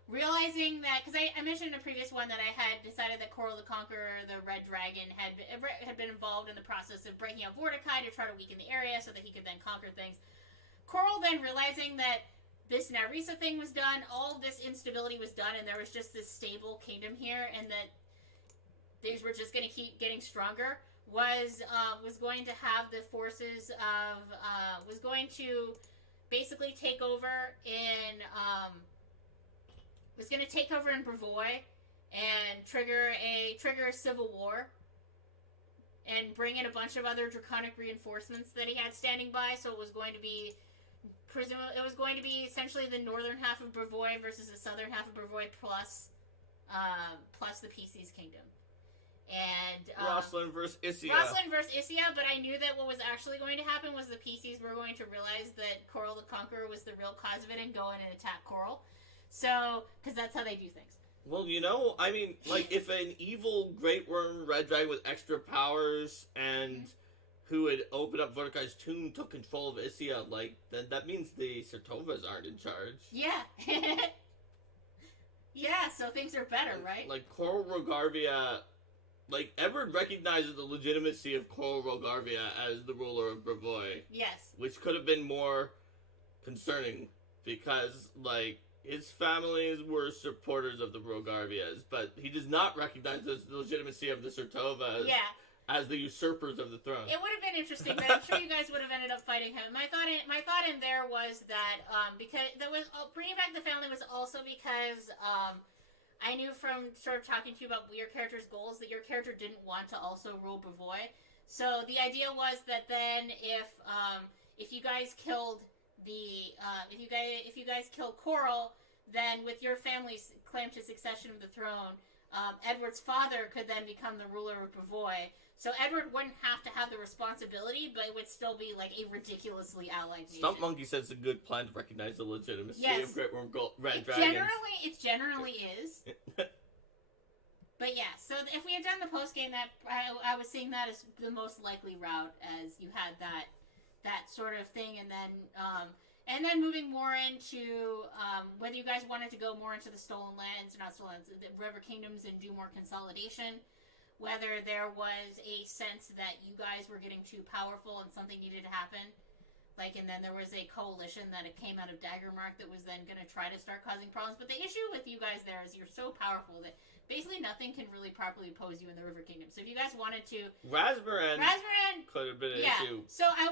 realizing that, because I mentioned in a previous one that I had decided that Coral the Conqueror, the Red Dragon, had been involved in the process of breaking out Mordecai to try to weaken the area so that he could then conquer things. Coral then realizing that this Narisa thing was done, all of this instability was done, and there was just this stable kingdom here, and that things were just going to keep getting stronger, was going to have the forces of was going to basically take over in Brevoy and trigger a civil war and bring in a bunch of other draconic reinforcements that he had standing by. So it was going to be essentially the northern half of Brevoy versus the southern half of Brevoy plus the PC's kingdom. And Rosalind versus Isia, but I knew that what was actually going to happen was the PCs were going to realize that Coral the Conqueror was the real cause of it and go in and attack Coral. So, because that's how they do things. Well, I mean, like, if an evil Great Worm Red Dragon with extra powers and who would open up Mordecai's tomb took control of Isia, like, then that means the Sertovas aren't in charge. Yeah. Yeah, so things are better, right? Like, Coral Rogarvia... Like, Edward recognizes the legitimacy of Coral Rogarvia as the ruler of Brevoy. Yes. Which could have been more concerning, because, like, his families were supporters of the Rogarvias, but he does not recognize the legitimacy of the Sertovas as the usurpers of the throne. It would have been interesting, but I'm sure you guys would have ended up fighting him. My thought in there was that, because there was, bringing back the family was also because, I knew from sort of talking to you about your character's goals that your character didn't want to also rule Brevoy. So the idea was that then if you guys killed if you guys killed Coral, then with your family's claim to succession of the throne, Edward's father could then become the ruler of Bavoy. So Edward wouldn't have to have the responsibility, but it would still be like a ridiculously allied nation. Stump Monkey says it's a good plan to recognize the legitimacy of Great Worm Red Dragon. It generally is. But yeah, so if we had done the post game, that I was seeing that as the most likely route, as you had that sort of thing, and then moving more into whether you guys wanted to go more into the Stolen Lands, not Stolen Lands, the River Kingdoms, and do more consolidation. Whether there was a sense that you guys were getting too powerful and something needed to happen. And then there was a coalition that it came out of Daggermark that was then going to try to start causing problems. But the issue with you guys there is you're so powerful that basically nothing can really properly oppose you in the River Kingdom. So if you guys wanted to... Raspberry could have been an issue. So I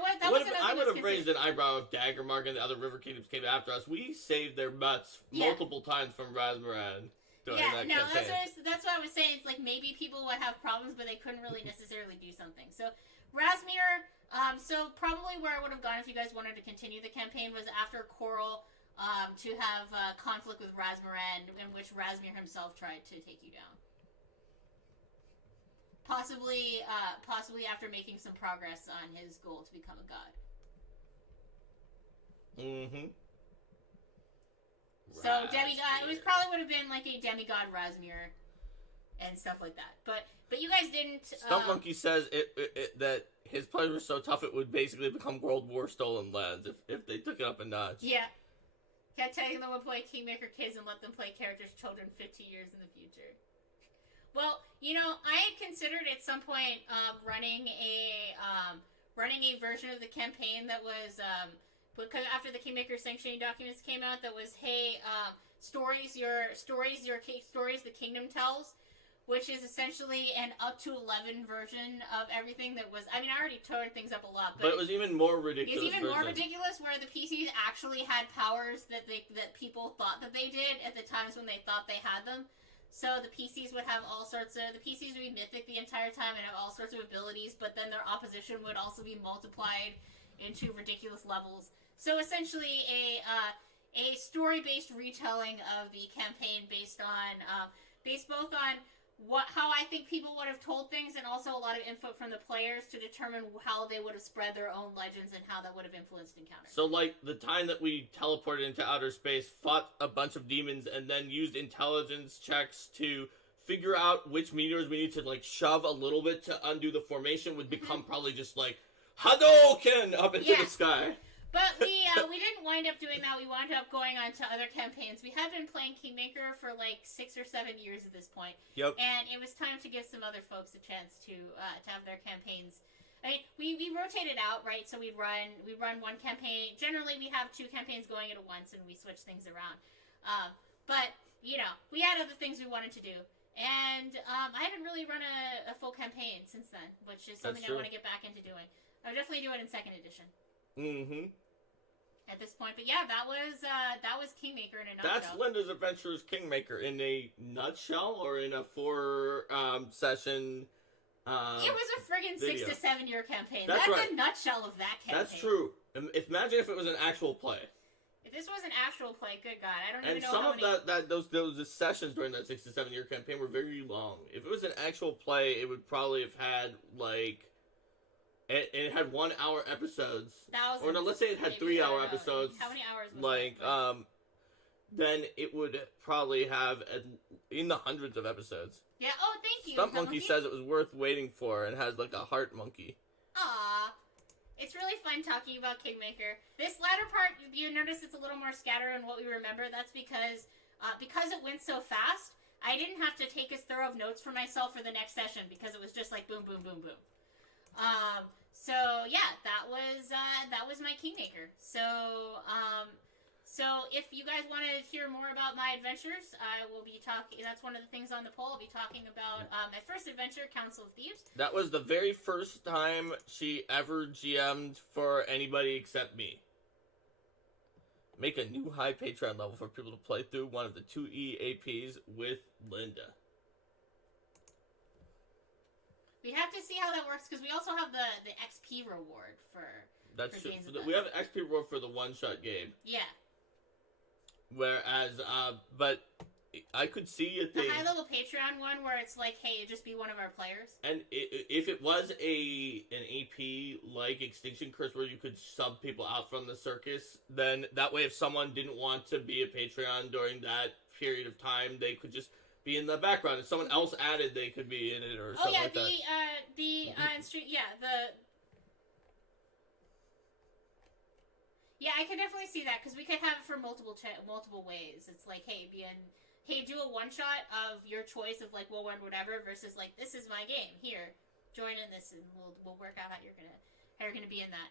would have raised an eyebrow if Daggermark and the other River Kingdoms came after us. We saved their butts multiple times from Raspberry. That's what I was saying. It's like maybe people would have problems, but they couldn't really necessarily do something. So Razmir, so probably where I would have gone if you guys wanted to continue the campaign was after Coral to have conflict with Razmiran, in which Razmir himself tried to take you down. Possibly after making some progress on his goal to become a god. Mm-hmm. So demigod, it probably would have been like a demigod Razmir and stuff like that. But you guys didn't. Stump Monkey says that his plan was so tough it would basically become World War Stolen Lands if they took it up a notch. Yeah. Kept telling them to play Kingmaker kids and let them play characters children 50 years in the future. Well, I had considered at some point running a version of the campaign that was. Because after the Kingmaker sanctioning documents came out, that was, hey, stories the kingdom tells, which is essentially an up to 11 version of everything that was. I mean, I already tore things up a lot, but it was even more ridiculous. It's even more ridiculous where the PCs actually had powers that people thought that they did at the times when they thought they had them. So the PCs would have the PCs would be mythic the entire time and have all sorts of abilities, but then their opposition would also be multiplied into ridiculous levels. So essentially, a story-based retelling of the campaign based both on how I think people would have told things, and also a lot of input from the players to determine how they would have spread their own legends and how that would have influenced encounters. So, like the time that we teleported into outer space, fought a bunch of demons, and then used intelligence checks to figure out which meteors we need to shove a little bit to undo the formation would become probably just Hadouken up into the sky. But we didn't wind up doing that. We wound up going on to other campaigns. We had been playing Kingmaker for 6 or 7 years at this point. Yep. And it was time to give some other folks a chance to have their campaigns. I mean, we rotated out, right? So we run one campaign. Generally, we have 2 campaigns going at once, and we switch things around. But we had other things we wanted to do. And I haven't really run a full campaign since then, which is something I want to get back into doing. I'll definitely do it in 2nd edition. Mm-hmm. At this point, but yeah, that was Kingmaker in a nutshell. That's Linda's Adventures Kingmaker in a nutshell, or in a 4 session. It was a friggin' video. 6 to 7 year campaign. That's right. A nutshell of that campaign. That's true. Imagine if it was an actual play. If this was an actual play, good God, I don't even know. And some of those sessions during that 6 to 7 year campaign were very long. If it was an actual play, it would probably have had It had 1 hour episodes. Thousands. Or no, let's say it had 3 hour episodes. How many hours was that? Then it would probably have in the hundreds of episodes. Yeah, oh, thank you. Stump Monkey says it was worth waiting for and has a heart monkey. Aww. It's really fun talking about Kingmaker. This latter part, you notice it's a little more scattered on what we remember. That's because it went so fast, I didn't have to take as thorough of notes for myself for the next session because it was just boom, boom, boom, boom. So yeah, that was my Kingmaker. So if you guys want to hear more about my adventures, I will be talking. That's one of the things on the poll. I'll be talking about my first adventure, Council of Thieves. That was the very first time she ever GM'd for anybody except me. Make a new high Patreon level for people to play through one of the 2 EAPs with Linda. We have to see how that works, because we also have the XP reward for true. games. We have an XP reward for the one-shot game. Yeah. Whereas, but I could see a The thing. high level Patreon one where it's like, hey, just be one of our players. And if it was an AP like Extinction Curse where you could sub people out from the circus, then that way if someone didn't want to be a Patreon during that period of time, they could just be in the background. If someone else added, they could be in it or something like that. Yeah, I could definitely see that because we could have it for multiple ways. It's like, hey, do a one shot of your choice of like we'll run whatever versus like this is my game. Here, join in this and we'll work out how you're gonna be in that.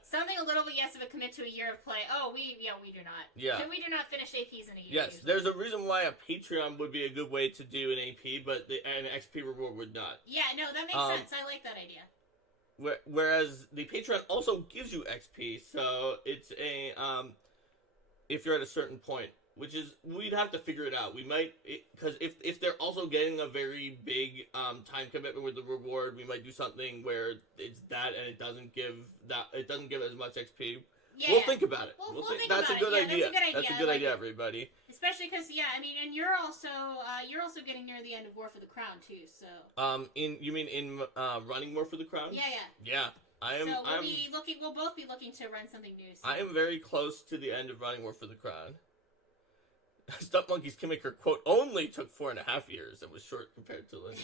Something a little bit yes of a commit to a year of play. Oh, we do not. Yeah. We do not finish APs in a year. Yes, there's a reason why a Patreon would be a good way to do an AP, but an XP reward would not. Yeah, no, that makes sense. I like that idea. Whereas the Patreon also gives you XP, so it's a if you're at a certain point, which is we'd have to figure it out. We might because if they're also getting a very big time commitment with the reward, we might do something where it's that and it doesn't give as much XP. Yeah, we'll think about it. We'll think that's about a good it. idea. That's a good idea, everybody. Especially because and you're also getting near the end of War for the Crown too. So in running War for the Crown? Yeah. I am. We'll both be looking to run something new. So. I am very close to the end of running War for the Crown. Stunt Monkey's Kingmaker quote only took 4.5 years. It was short compared to Linda.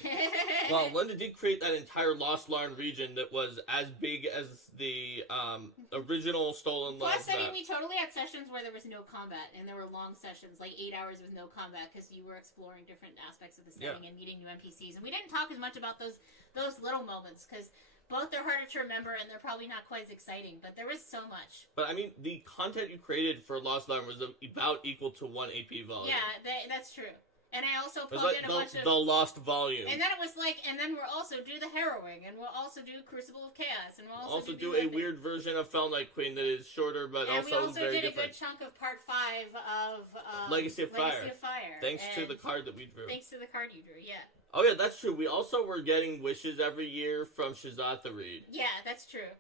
Well, Linda did create that entire Lost Larn region that was as big as the original Stolen Lands Plus, map. we totally had sessions where there was no combat, and there were long sessions, like 8 hours with no combat, because you were exploring different aspects of the setting and meeting new NPCs. And we didn't talk as much about those little moments, because both are harder to remember, and they're probably not quite as exciting, but there was so much. But, I mean, the content you created for Lost Larn was about equal to 1 AP volume. Yeah, that's true. And I also plugged in a bunch of... The Lost Volume. And then it was like, and then we'll also do the Harrowing, and we'll also do Crucible of Chaos, and we'll also do a weird version of Fell Night Queen that is shorter, but and also very different. And we also did a good chunk of Part 5 of... Legacy of Fire. Thanks and to the card that we drew. Thanks to the card you drew, yeah. Oh yeah, that's true. We also were getting wishes every year from Shazatha Reed. Yeah, that's true.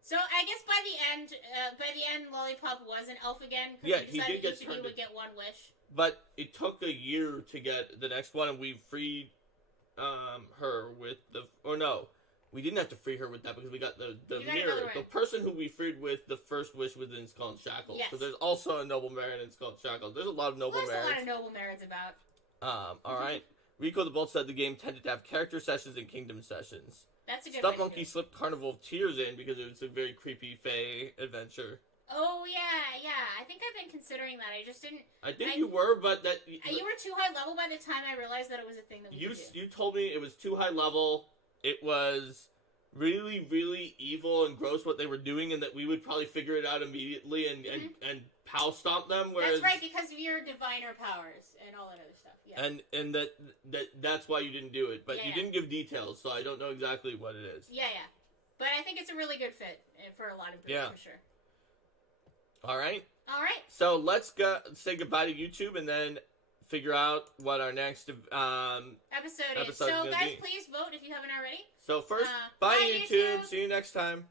So I guess by the end, Lollipop was an elf again. Yeah, he did get each of you would get one wish. But it took a year to get the next one, and we freed her with the... Or no, we didn't have to free her with that because we got the mirror. The person who we freed with the first wish was in Skull and Shackles. Yes. So there's also a noble merit in Skull and Shackles. There's a lot of noble merits. There's a lot of noble merits about. Alright. Rico the Bolt said the game tended to have character sessions and kingdom sessions. That's a good Stunt Monkey slipped Carnival of Tears in because it was a very creepy Fae adventure. Oh, yeah. I think I've been considering that. I just didn't... I think you were, but that... You were too high level by the time I realized that it was a thing that we could do. You told me it was too high level. It was really, really evil and gross what they were doing, and that we would probably figure it out immediately and pow stomp them. Whereas, that's right, because of your diviner powers and all that other stuff. Yeah. And that's why you didn't do it, but you didn't give details, so I don't know exactly what it is. Yeah. But I think it's a really good fit for a lot of groups, for sure. All right. So let's say goodbye to YouTube and then figure out what our next episode is. So guys, please vote if you haven't already. So first, bye YouTube. See you next time.